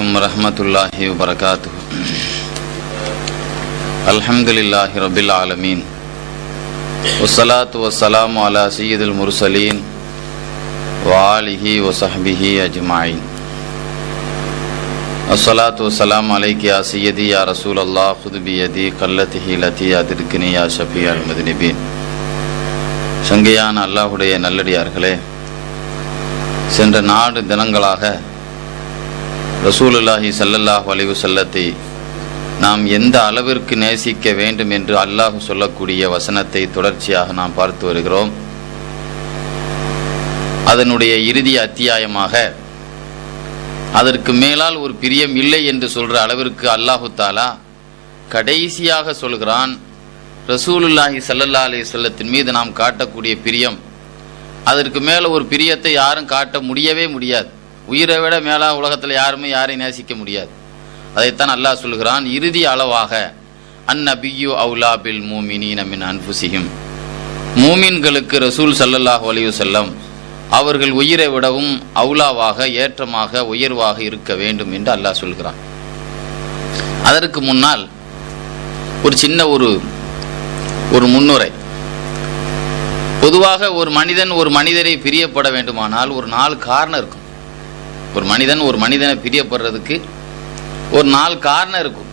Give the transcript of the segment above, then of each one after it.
அலைக்கும் வரஹ்மத்துல்லாஹி வபரகாத்துஹு. அல்ஹம்துலில்லாஹி ரப்பில் ஆலமீன். வஸ்ஸலாத்து வஸ்ஸலாமு அலா சய்யிதில் முர்சலீன் வ ஆலிஹி வ ஸஹ்பிஹி அஜ்மாயின். அஸ்ஸலாத்து வஸ்ஸலாமு அலைக்கி யா சய்யிதி யா ரசூலல்லாஹ் குது பியதி கல்லத்திஹி லதி அதிர்கினி யா ஷஃபியல் முத்னிபீன். சங்கையான அல்லாஹுடைய நல்லடியார்களே, சென்ற 4 தினங்களாக ரசூலுல்லாஹி ஸல்லல்லாஹு அலைஹி வஸல்லத்தை நாம் எந்த அளவிற்கு நேசிக்க வேண்டும் என்று அல்லாஹ் சொல்லக்கூடிய வசனத்தை தொடர்ச்சியாக நாம் பார்த்து வருகிறோம். அதனுடைய இறுதி அத்தியாயமாக அதற்கு மேலால் ஒரு பிரியம் இல்லை என்று சொல்கிற அளவிற்கு அல்லாஹு தாலா கடைசியாக சொல்கிறான், ரசூலுல்லாஹி ஸல்லல்லாஹு அலைஹி வஸல்லத்தின் மீது நாம் காட்டக்கூடிய பிரியம், அதற்கு மேலே ஒரு பிரியத்தை யாரும் காட்ட முடியவே முடியாது. உயிரை விட மேலாக உலகத்தில் யாருமே யாரையும் நேசிக்க முடியாது. அதைத்தான் அல்லாஹ் சொல்கிறான், இறுதி அளவாக அந்நபியு அவுலா பில் மூமினீன மின் அன்ஃபுஸிஹிம், மூமின்களுக்கு ரசூல் ஸல்லல்லாஹு அலைஹி வஸல்லம் அவர்கள் உயிரை விடவும் அவுலாவாக, ஏற்றமாக, உயர்வாக இருக்க வேண்டும் என்று அல்லாஹ் சொல்கிறான். அதற்கு முன்னால் ஒரு சின்ன ஒரு முன்னுரை. பொதுவாக ஒரு மனிதன் ஒரு மனிதரை பிரியப்பட வேண்டுமானால் ஒரு 4 காரணம் இருக்கும். ஒரு மனிதன் ஒரு மனிதனை பிரியப்படுறதுக்கு ஒரு 4 காரணம் இருக்கும்.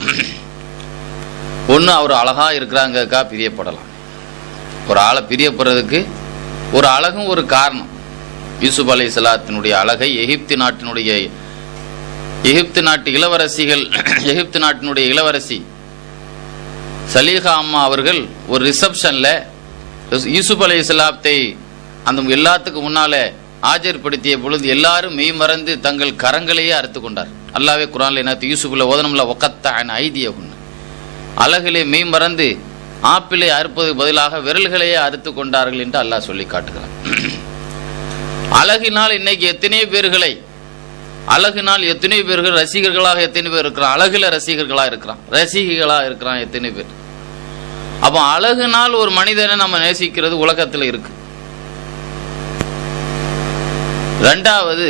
ஒன்று, அவர் அழகா இருக்கிறாங்கக்கா பிரியப்படலாம். ஒரு ஆளை பிரியப்படுறதுக்கு ஒரு அழகும் ஒரு காரணம். யூசுப் அலைஹிஸ்ஸலாத்தினுடைய அழகை எகிப்து நாட்டு இளவரசிகள், எகிப்து நாட்டினுடைய இளவரசி சலீஹா அம்மா அவர்கள் ஒரு ரிசப்ஷன்ல யூசுப் அலைஹிஸ்ஸலாத்தை அந்த எல்லாத்துக்கு முன்னாலே ஆஜர்படுத்திய பொழுது எல்லாரும் மெய் மறந்து தங்கள் கரங்களையே அறுத்து கொண்டார். அல்லாவே குர்ஆன்ல என்ன யூசுப்ல ஓதனம்ல வகத்தஅன் ஐதியஹுன், அழகிலே மெய் மறந்து ஆப்பிளை அறுப்பதற்கு பதிலாக விரல்களையே அறுத்து கொண்டார்கள் என்று அல்லாஹ் சொல்லி காட்டுகிறார். அழகினால் இன்னைக்கு எத்தனை பேர்கள் ரசிகர்களாக எத்தனை பேர் இருக்கிறான், அழகுல ரசிகர்களாக இருக்கிறான் எத்தனை பேர். அப்போ அழகுனால் ஒரு மனிதனை நம்ம நேசிக்கிறது உலகத்தில் இருக்கு. 2வது,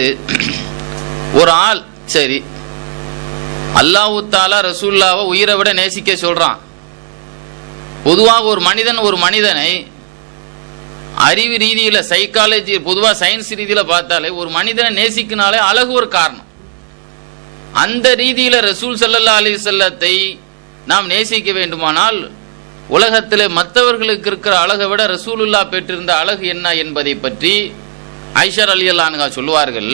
ஒரு ஆள் சரி அல்லாஹ் தஆலா ரசூலுல்லாஹ்வை உயிரை விட நேசிக்க சொல்றான். பொதுவாக ஒரு மனிதனை அறிவு ரீதியில, சைக்காலஜி, பொதுவாக சயின்ஸ் ரீதியில பார்த்தாலே ஒரு மனிதனை நேசிக்கினாலே அழகு ஒரு காரணம். அந்த ரீதியில ரசூல் ஸல்லல்லாஹு அலைஹி வஸல்லத்தை நாம் நேசிக்க வேண்டுமானால் உலகத்திலே மற்றவர்களுக்கு இருக்கிற அழகை விட ரசூலுல்லாஹ் பெற்றிருந்த அழகு என்ன என்பதை பற்றி ஆயிஷா ரலியல்லாஹு அன்ஹா சொல்லுவார்கள்.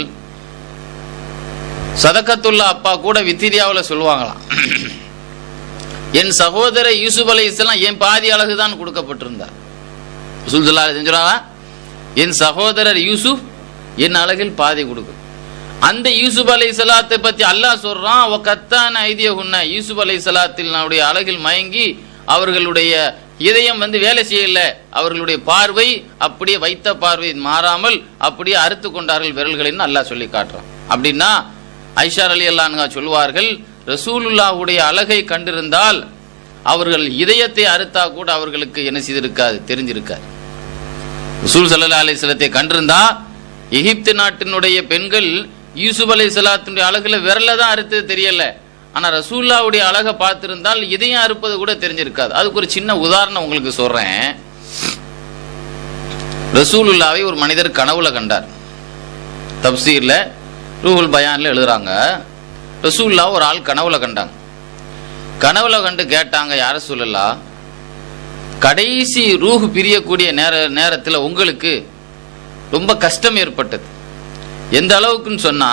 சதகத்துல்லா அப்பா கூட வித்திரியாவில் சொல்லுவாங்களாம், என் சகோதரர் யூசுப் அலைஹிஸ்ஸலாம் என் பாதி அழகு தான் கொடுக்கப்பட்டிருந்தார். ரசூல் ஸல்லல்லாஹு அலைஹி வஸல்லம் என் சகோதரர் யூசுப் என் அழகில் பாதி கொடுக்கும். அந்த யூசுப் அலைஹிஸ்ஸலாத்தை பற்றி அல்லாஹ் சொல்றான், வகத்தஅன் ஐதியஹுன்ன, யூசுப் அலைஹிஸ்ஸலாத்தினுடைய அழகில் மயங்கி அவர்களுடைய இதயம் வேலை செய்யல, அவர்களுடைய பார்வை அப்படியே வைத்த பார்வை மாறாமல் அப்படியே அறுத்து கொண்டார்கள் விரல்களின்னு அல்லாஹ் சொல்லி காட்டுறான். அப்படின்னா ஆயிஷா ரலியல்லாஹு அன்ஹா சொல்வார்கள், ரசூலுல்லாஹ்வுடைய அழகை கண்டிருந்தால் அவர்கள் இதயத்தை அறுத்தா கூட அவர்களுக்கு என்ன செய்திருக்காது, தெரிஞ்சிருக்காது. ரசூல் ஸல்லல்லாஹு அலைஹி வஸல்லத்தை கண்டிருந்தா எகிப்து நாட்டினுடைய பெண்கள் யூசுப் அலைஹிஸ்ஸலாத்தினுடைய அழகுல விரல தான் அறுத்தது தெரியல, ஆனா ரசூலுல்லாஹ்வுடைய அழகை பார்த்திருந்தால் இதயம் அறுப்பது கூட தெரிஞ்சிருக்காது. அதுக்கு ஒரு சின்ன உதாரணம் உங்களுக்கு சொல்றேன். ரசூலுல்லாஹ்வை ஒரு மனிதர் கனவுல கண்டார். தப்சீர்ல ரூஹுல் பயான்ல எழுதுறாங்க, ரசூலுல்லாஹ் ஒரு ஆள் கனவுல கண்டாங்க. கனவுல கண்டு கேட்டாங்க, யார ரசூலுல்லாஹ், கடைசி ரூஹ் பிரியக்கூடிய நேரத்தில் உங்களுக்கு ரொம்ப கஷ்டம் ஏற்பட்டது. எந்த அளவுக்குன்னு சொன்னா,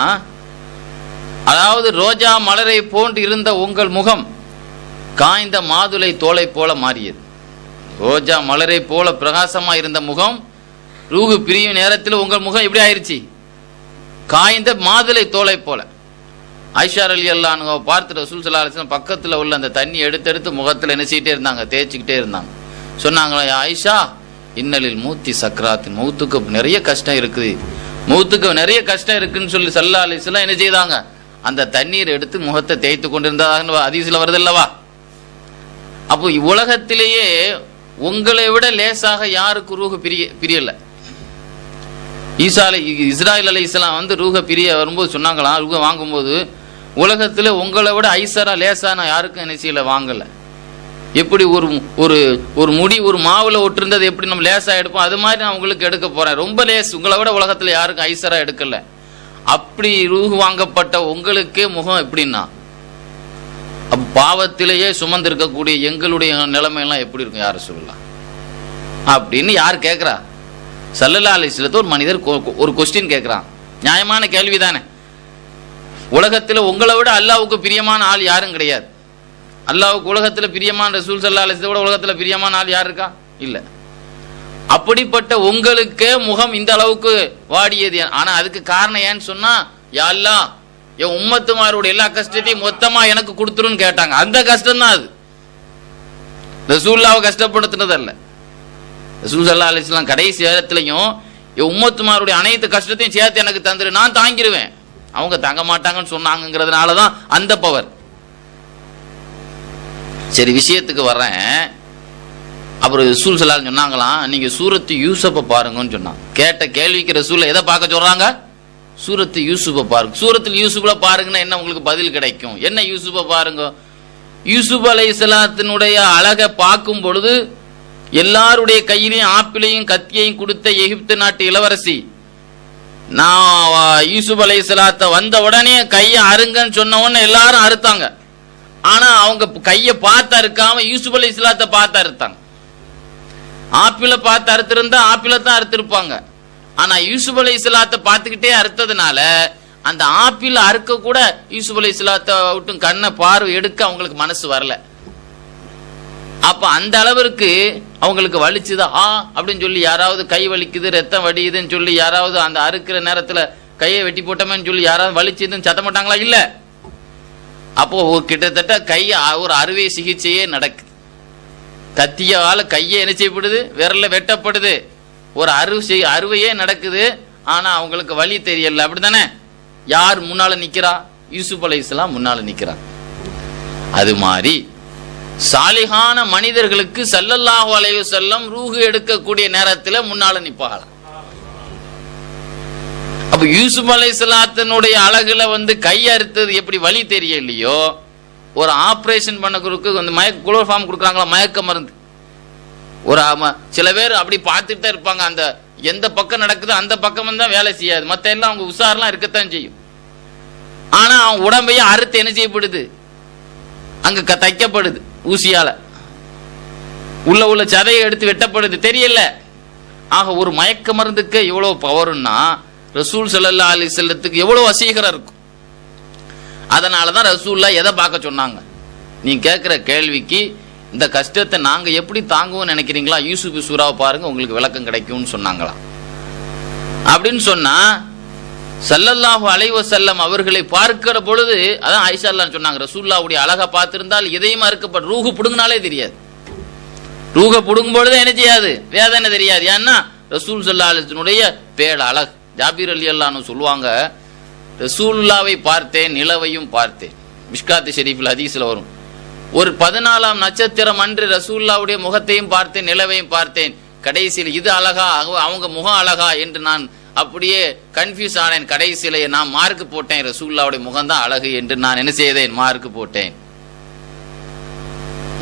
அதாவது ரோஜா மலரை போன்று இருந்த உங்கள் முகம் காய்ந்த மாதுளை தோலை போல மாறியது. ரோஜா மலரை போல பிரகாசமா இருந்த முகம் ரூஹு பிரியும் நேரத்தில் உங்கள் முகம் எப்படி ஆயிருச்சு, காய்ந்த மாதுளை தோலை போல. ஆயிஷா ரலியல்லாஹு அன்ஹா பார்த்து ரசூல் ஸல்லல்லாஹு அலைஹி வஸல்லம் பக்கத்தில் உள்ள அந்த தண்ணி எடுத்து முகத்தில் நினைச்சிக்கிட்டே இருந்தாங்க, தேய்ச்சிக்கிட்டே இருந்தாங்க. சொன்னாங்களா, ஆயிஷா இன்னலில் மூத்தி சக்ராத்தின், மௌத்துக்கு நிறைய கஷ்டம் இருக்குது, இருக்குன்னு சொல்லி ஸல்லல்லாஹு அலைஹி வஸல்லம் என்ன செய்தாங்க, அந்த தண்ணீர் எடுத்து முகத்தை தேய்த்து கொண்டிருந்ததாக ஹதீஸ்ல வருது அல்லவா. அப்போ உலகத்திலேயே உங்களை விட லேசாக யாருக்கு ரூஹு பிரியல. இஸ்ராயில் அலைஹிஸ்ஸலாம் ரூஹ பிரிய வரும்போது சொன்னாங்களாம், ரூஹ வாங்கும்போது உலகத்தில் உங்களை விட ஐசரா லேசான யாருக்கும் நிச்சயில வாங்கலை. எப்படி ஒரு ஒரு ஒரு முடி ஒரு மாவில் ஒட்டிருந்தது எப்படி நம்ம லேசா எடுப்போம், அது மாதிரி நான் உங்களுக்கு எடுக்க போறேன். ரொம்ப லேஸ், உங்களை விட உலகத்தில் யாருக்கும் ஐசரா எடுக்கல. அப்படி ரூஹ் வாங்கப்பட்ட உங்களுக்கு முகம் எப்படின்னா, அப்ப பாவத்திலேயே சுமந்திருக்கக்கூடிய எங்களுடைய நிலைமையெல்லாம் எப்படி இருக்கும் யார சொல்லலாம் அப்படின்னு யார் கேட்குறா? ஸல்லல்லாஹு அலைஹி வஸல்லம் ஒரு மனிதர் ஒரு கொஸ்டின் கேட்குறான். நியாயமான கேள்வி தானே. உலகத்தில் உங்களை விட அல்லாஹ்வுக்கு பிரியமான ஆள் யாரும் கிடையாது. அல்லாஹ்வுக்கு உலகத்தில் பிரியமான ரசூல் ஸல்லல்லாஹு அலைஹி வஸல்லம் விட உலகத்தில் பிரியமான ஆள் யார் இருக்கா? இல்லை. அப்படிப்பட்ட உங்களுக்கு முகம் இந்த அளவுக்கு வாடியது. ஆனா அதுக்கு காரணம் ஏன்னு சொன்னா, யா அல்லாஹ் என் உம்மத்துமாருடைய எல்லா கஷ்டத்தையும் மொத்தமா எனக்கு கொடுத்துருன்னு கேட்டாங்க. அந்த கஷ்டம் தான் அது, ரசூலுல்லாஹ்வை கஷ்டப்படுத்தினது அல்ல. ரசூல் ஸல்லல்லாஹு அலைஹி வஸல்லம் கடைசி நேரத்திலையும் என் உம்மத்துமாருடைய அனைத்து கஷ்டத்தையும் சேர்த்து எனக்கு தந்துரு, நான் தாங்கிடுவேன். அவங்க தாங்க மாட்டாங்கன்னு சொன்னாங்கிறதுனால தான் அந்த பவர். சரி, விஷயத்துக்கு வர்றேன். அப்புறம் ரசூல் ஸல்லல்லாஹு அலைஹி வஸல்லம் சொன்னாங்களாம், நீங்க சூரத்து யூசுஃபை பாருங்கன்னு சொன்னாங்க. கேட்ட கேள்விக்கு ரசூல் எதை பார்க்க சொல்றாங்க? சூரத்து யூசுஃபை பாருங்க. சூரத்தில் யூசுஃப்ல பாருங்கன்னா என்ன உங்களுக்கு பதில் கிடைக்கும்? என்ன யூசுஃபை பாருங்க? யூசுப் அலைஹிஸ்ஸலாத்தினுடைய அழகை பார்க்கும் பொழுது எல்லாருடைய கையிலையும் ஆப்பிளையும் கத்தியையும் கொடுத்த எகிப்து நாட்டு இளவரசி, நான் யூசுப் அலைஹிஸ்ஸலாத்தை வந்த உடனே கையை அறுங்கன்னு சொன்ன உடனே எல்லாரும் அறுத்தாங்க. ஆனா அவங்க கையை பார்த்து அறுக்காம யூசுப் அலைஹிஸ்ஸலாத்தை பார்த்து அறுத்தாங்க. ஆப்பிளை பார்த்து அறுத்திருந்தா ஆப்பிளை தான் அறுத்திருப்பாங்க. ஆனா யூசுப் அலைஹிஸ்ஸலாத்தை பார்த்துக்கிட்டே அறுத்ததுனால அந்த ஆப்பிள் அறுக்க கூட யூசுப் அலைஹிஸ்ஸலாத்தை விட்டு கண்ணை பார்வை எடுக்க அவங்களுக்கு மனசு வரல. அப்ப அந்த அளவிற்கு அவங்களுக்கு வலிச்சுதான் அப்படின்னு சொல்லி, யாராவது கை வலிக்குது ரத்தம் வடியுதுன்னு சொல்லி யாராவது அந்த அறுக்கிற நேரத்துல கையை வெட்டி போட்டோமேன்னு சொல்லி யாராவது வலிச்சுதுன்னு சத்த மாட்டாங்களா? இல்ல. அப்போ கிட்டத்தட்ட கை ஒரு அறுவை சிகிச்சையே நடக்குது. கத்தியால கையை என்ன செய்யப்படுது, விரல்ல வெட்டப்படுது, ஒரு அறுவையே நடக்குது. ஆனா அவங்களுக்கு வலி தெரியல. அப்படித்தானே? யார் முன்னால நிக்கிறா? யூசுப் அலைஹிஸ்ஸலாம் முன்னால நிக்கிறாங்க. அது மாதிரி சாலிஹான மனிதர்களுக்கு ஸல்லல்லாஹு அலைஹி வஸல்லம் ரூஹ் எடுக்கக்கூடிய நேரத்தில் முன்னால நிப்பாங்க. அப்ப யூசுப் அலைஹிஸ்ஸலாத்தினுடைய அழகுல கை அறுத்தது எப்படி வலி தெரியலையோ, ஒரு ஆபரேஷன் பண்ண குளோர்ஃபார்ம் கொடுக்குறாங்களா, மயக்க மருந்து. ஒரு சில பேர் அப்படி பார்த்துட்டு தான் இருப்பாங்க. அந்த எந்த பக்கம் நடக்குது அந்த பக்கம் தான் வேலை செய்யாது, மற்ற எல்லாம் அவங்க உஷாரெல்லாம் இருக்கத்தான் செய்யும். ஆனா அவன் உடம்பையே அறுத்து என்ன செய்யப்படுது, அங்க தைக்கப்படுது ஊசியால, உள்ள சதையை எடுத்து வெட்டப்படுது, தெரியல. ஆக ஒரு மயக்க மருந்துக்கு எவ்வளவு பவர்னா ரசூல் ஸல்லல்லாஹு அலைஹி வஸல்லத்துக்கு எவ்வளவு வசீகரம் இருக்கும். அதனாலதான் ரசூலுல்லாஹ் எதை பார்க்க சொன்னாங்க? நீ கேட்கிற கேள்விக்கு இந்த கஷ்டத்தை நாங்க எப்படி தாங்குவோம் நினைக்கிறீங்களா, யூசுப் சூராவை பாருங்க உங்களுக்கு விளக்கம் கிடைக்கும்னு சொன்னாங்களா. அப்படின்னு சொன்னா ஸல்லல்லாஹு அலைஹி வஸல்லம் அவர்களை பார்க்கிற பொழுது, அதான் ஆயிஷா அல்லாஹ் சொன்னாங்க, ரசூலுல்லாஹ்வுடைய அழகா பார்த்திருந்தால் இதயமா இருக்கப்பட்ட ரூஹு புடுங்கினாலே தெரியாது. ரூஹ புடுங்கும் பொழுது என்ன செய்யாது, வேதனை தெரியாது. ஏன்னா ரசூல் ஸல்லல்லாஹு அலைஹி வஸல்லுடைய பேட அழகு. ஜாபீர் ரலியல்லாஹு அன்ஹு சொல்லுவாங்க, ரசூலுல்லாஹ்வை பார்த்தேன், நிலவையும் பார்த்தேன். மிஷ்காத் ஷரீஃபில் ஹதீஸ்ல வரும், ஒரு 14ஆம் நட்சத்திரம் அன்று ரசூலுல்லாஹ்வுடைய முகத்தையும் பார்த்தேன், நிலவையும் பார்த்தேன். கடைசியில் இது அழகா அவங்க முகம் அழகா என்று நான் அப்படியே கன்ஃபியூஸ் ஆனேன். கடைசியில நான் மார்க் போட்டேன், ரசூலுல்லாஹ்வுடைய முகம் தான் அழகு என்று நான் என்ன செய்தேன், மார்க் போட்டேன்.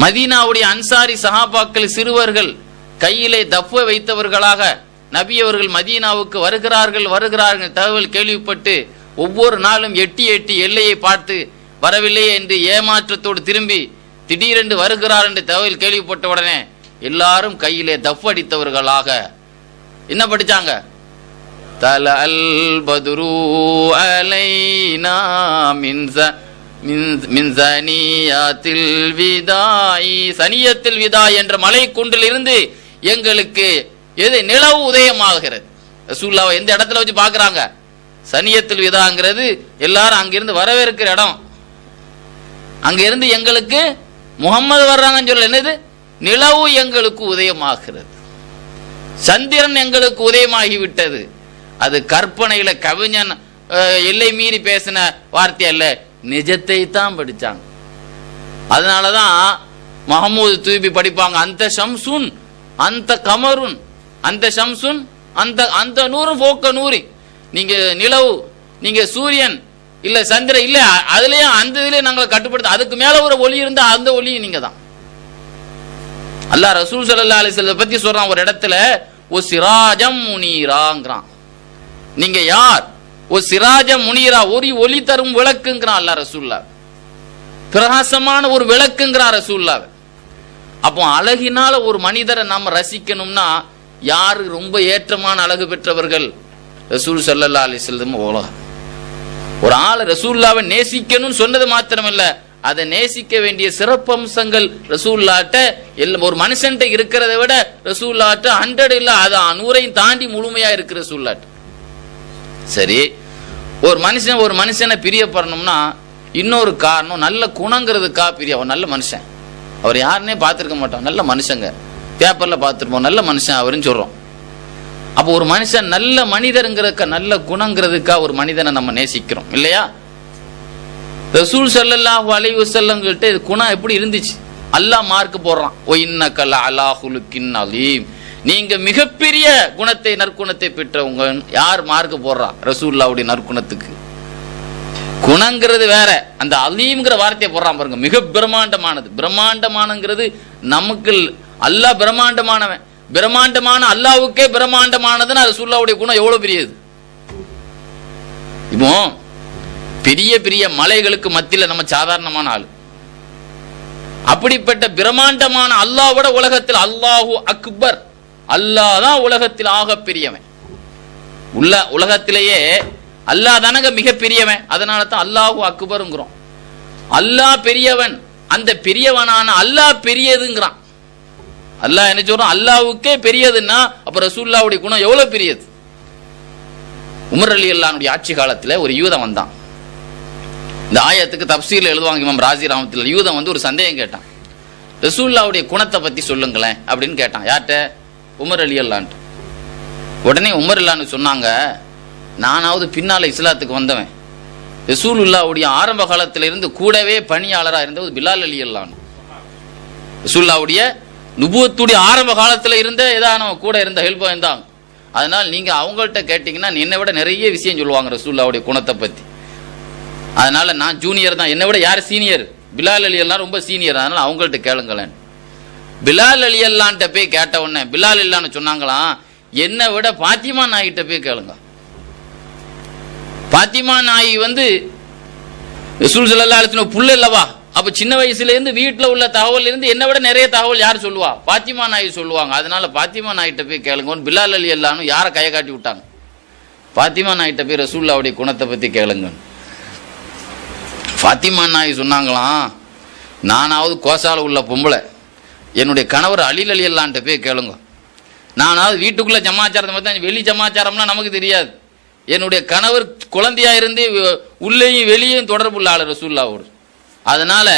மதீனாவுடைய அன்சாரி சஹாபாக்கள் சிறுவர்கள் கையிலே தஃப்வை வைத்தவர்களாக நபி அவர்கள் மதீனாவுக்கு வருகிறார்கள் தகவல் கேள்விப்பட்டு ஒவ்வொரு நாளும் எட்டி எல்லையை பார்த்து வரவில்லையே என்று ஏமாற்றத்தோடு திரும்பி திடீரென்று வருகிறார் என்று தகவல் கேள்விப்பட்ட உடனே எல்லாரும் கையிலே தஃப் அடித்தவர்களாக என்ன படிச்சாங்க, தல அல் பதுரு அலைனா மின் சனியத்தில் விதாய், சனியத்தில் விதாய் என்ற மலை குன்றில் இருந்து எங்களுக்கு எது நிலவு உதயமாகிறது. ரசூலுல்லாஹ் எந்த இடத்துல வச்சு பாக்குறாங்க, சனியத்தில் விதாங்கிறது எல்லாரும் அங்கிருந்து வரவேற்கிற இடம். அங்க இருந்து எங்களுக்கு முகம்மது வர்றாங்கன்னு சொல்ல, என்னது, நிலவு எங்களுக்கு உதயமாகிறது, சந்திரன் எங்களுக்கு உதயமாகிவிட்டது. அது கற்பனையில கவிஞன் எல்லை மீறி பேசின வார்த்தை அல்ல, நிஜத்தை தான் படிச்சாங்க. அதனாலதான் மஹமூது தூபி படிப்பாங்க, அந்த ஷம்சுன் அந்த கமருன், அந்த ஷம்சுன் அந்த அந்த நூறும் போக்க நூறி. நீங்க நிலவு, நீங்க சூரியன், இல்ல சந்திரன் இல்ல, அதுலயும் அந்த இதுலயும் நாங்கள் கட்டுப்படுத்த, அதுக்கு மேல ஒரு ஒளி இருந்தா அந்த ஒளியும் நீங்க தான். அல்லாஹ் ரசூல் ஸல்லல்லாஹு அலைஹி வஸல்லம் பத்தி சொல்றான் ஒரு இடத்துல, ஓ சிராஜம் முனீராங்கிறான். நீங்க யார்? ஓ சிராஜம் முனீரா, ஒரு ஒளி தரும் விளக்குங்கிறான் அல்லாஹ் ரசூலுல்லாஹ். பிரகாசமான ஒரு விளக்குங்கிறான் ரசூலுல்லாஹ். அப்போ அழகினால ஒரு மனிதரை நாம ரசிக்கணும்னா யாரு ரொம்ப ஏற்றமான அழகு பெற்றவர்கள்? ரசூல் ஸல்லல்லாஹு அலைஹி வஸல்லம். ஒரு ஆள் ரசூலுல்லாவை நேசிக்கணும்னு சொன்னது மாத்திரமல்ல, அதை நேசிக்க வேண்டிய சிறப்பம்சங்கள் ரசூலுல்லாஹ்ட்ட ஒரு மனுஷன்ட்ட இருக்கிறத விட ரசூலுல்லாஹ்ட்ட 100 இல்ல, அது 100ஐயும் தாண்டி முழுமையா இருக்கு ரசூலுல்லாஹ்ட்ட. சரி, ஒரு மனுஷனை பிரியப்படணும்னா இன்னொரு காரணம், நல்ல குணங்கிறதுக்காக பிரிய. அவர் நல்ல மனுஷன், அவர் யாருன்னே பார்த்துருக்க மாட்டோம், நல்ல மனுஷங்க, பேப்பர்ல பார்த்துருப்போம், நல்ல மனுஷன் அவருன்னு சொல்றோம். அப்போ ஒரு மனுஷன் நல்ல மனிதருங்கிறதுக்க, நல்ல குணங்கிறதுக்காக ஒரு மனிதனை நம்ம நேசிக்கிறோம் இல்லையா? ரசூல் ஸல்லல்லாஹு அலைஹி வஸல்லம் கிட்ட இது குணம் எப்படி இருந்துச்சு? அல்லாஹ் மார்க் போடுறான், ஓ இன்னக லஅலா குலுகின் அலீம், நீங்க மிகப்பெரிய குணத்தை நற்குணத்தை பெற்றவங்க. யார் மார்க் போடுறா? ரசூலுல்லாஹ்வுடைய நற்குணத்துக்கு. குணங்கிறது வேற, அந்த அலீம்ங்கிற வார்த்தையை போடுறான் பாருங்க, மிக பிரம்மாண்டமானது. பிரம்மாண்டமானங்கிறது நமக்கு அல்லாஹ் பிரம்மாண்டமானவன், பிரம்மாண்டமான அல்லாஹ்வுக்கே பிரம்மாண்டமானதுன்னு ரசூலுல்லாஹ்வுடைய குணம் எவ்வளவு பெரியது. இப்போ பெரிய பெரிய மலைகளுக்கு மத்தியில நம்ம சாதாரணமான ஆளு, அப்படிப்பட்ட பிரம்மாண்டமான அல்லாஹ்வோட உலகத்தில் அல்லாஹு அக்பர், அல்லாஹ் தான் உலகத்தில் ஆக பெரியவன். உலகத்திலேயே அல்லாஹ் தானங்க மிக பெரியவன், அதனால தான் அல்லாஹு அக்பருங்கிறோம். அல்லாஹ் பெரியவன், அந்த பெரியவனான அல்லாஹ் பெரியதுங்கிறான். அல்லாஹ் என்ன சொல்றான்? அல்லாஹ்வுக்கே பெரியதுன்னா அப்ப ரசூலுல்லாஹ்வுடைய குணம் எவ்வளவு பெரியது. உமர் ரலியல்லாஹு ஆட்சி காலத்துல ஒரு யூதன் வந்தான். இந்த ஆயத்துக்கு தப்சீர்ல எழுதுவாங்க இமாம் ராசி ரஹ்மத்துல்லாஹி. யூதன் வந்து ஒரு சந்தேகம் கேட்டான், ரசூலுல்லாஹ்வுடைய குணத்தை பத்தி சொல்லுங்களேன் அப்படின்னு கேட்டான். யார்கிட்ட? உமர் ரலியல்லாஹு. உடனே உமர் ரலியல்லாஹு சொன்னாங்க, நானாவது பின்னால இஸ்லாத்துக்கு வந்தவன், ரசூலுல்லாஹ்வுடைய ஆரம்ப காலத்துல இருந்து கூடவே பணியாளராக இருந்தது பிலால் ரலியல்லாஹு. ரசூலுல்லாஹ்வுடைய நுபுவத்துடைய ஆரம்ப காலத்துல இருந்த ஏதாவது கூட இருந்த ஹெல்ப் இருந்தாங்க. அதனால நீங்க அவங்கள்ட்ட கேட்டீங்கன்னா என்னை விட நிறைய விஷயம் சொல்லுவாங்க ரசூலுல்லாஹ்வுடைய குணத்தை பத்தி. அதனால நான் ஜூனியர் தான், என்னை விட யார் சீனியர்? பிலால் ரலியல்லாஹு ரொம்ப சீனியர், அதனால அவங்கள்ட்ட கேளுங்களேன். பிலால் ரலியல்லாஹுட்ட போய் கேட்ட உடனே பிலால் ரலியல்லாஹு சொன்னாங்களாம், என்னை விட பாத்திமா நாயிட்ட போய் கேளுங்க. பாத்திமா நாயி வந்து ரசூல் ஸல்லல்லாஹு அலைஹி வஸல்லம் புள்ள இல்லவா? அப்ப சின்ன வயசுல இருந்து வீட்டுல உள்ள தகவல் இருந்து என்னை விட நிறைய தகவல் யார் சொல்லுவா? பாத்திமா நாயி சொல்லுவாங்க. அதனால பாத்திமா நாயிட்ட போய் கேளுங்க. பிலால் ரலியல்லாஹு யாரை கையை காட்டி விட்டாங்க? பாத்திமா நாயிட்ட போய் ரசூலுல்லாஹ்வுடைய குணத்தை பத்தி கேளுங்க. பாத்திமா நாயி சொன்னாங்களாம், நானாவது கோசால உள்ள பொம்பளை, என்னுடைய கணவர் அலி ரலியல்லாஹு போய் கேளுங்க. நானாவது வீட்டுக்குள்ள சமாச்சாரத்தை பார்த்தா, வெளி சமாச்சாரம்னா நமக்கு தெரியாது. என்னுடைய கணவர் குழந்தையா இருந்து உள்ளேயும் வெளியேயும் தொடர்பு உள்ள ஆளு ரசூலுல்லாஹ்வோடு. அதனால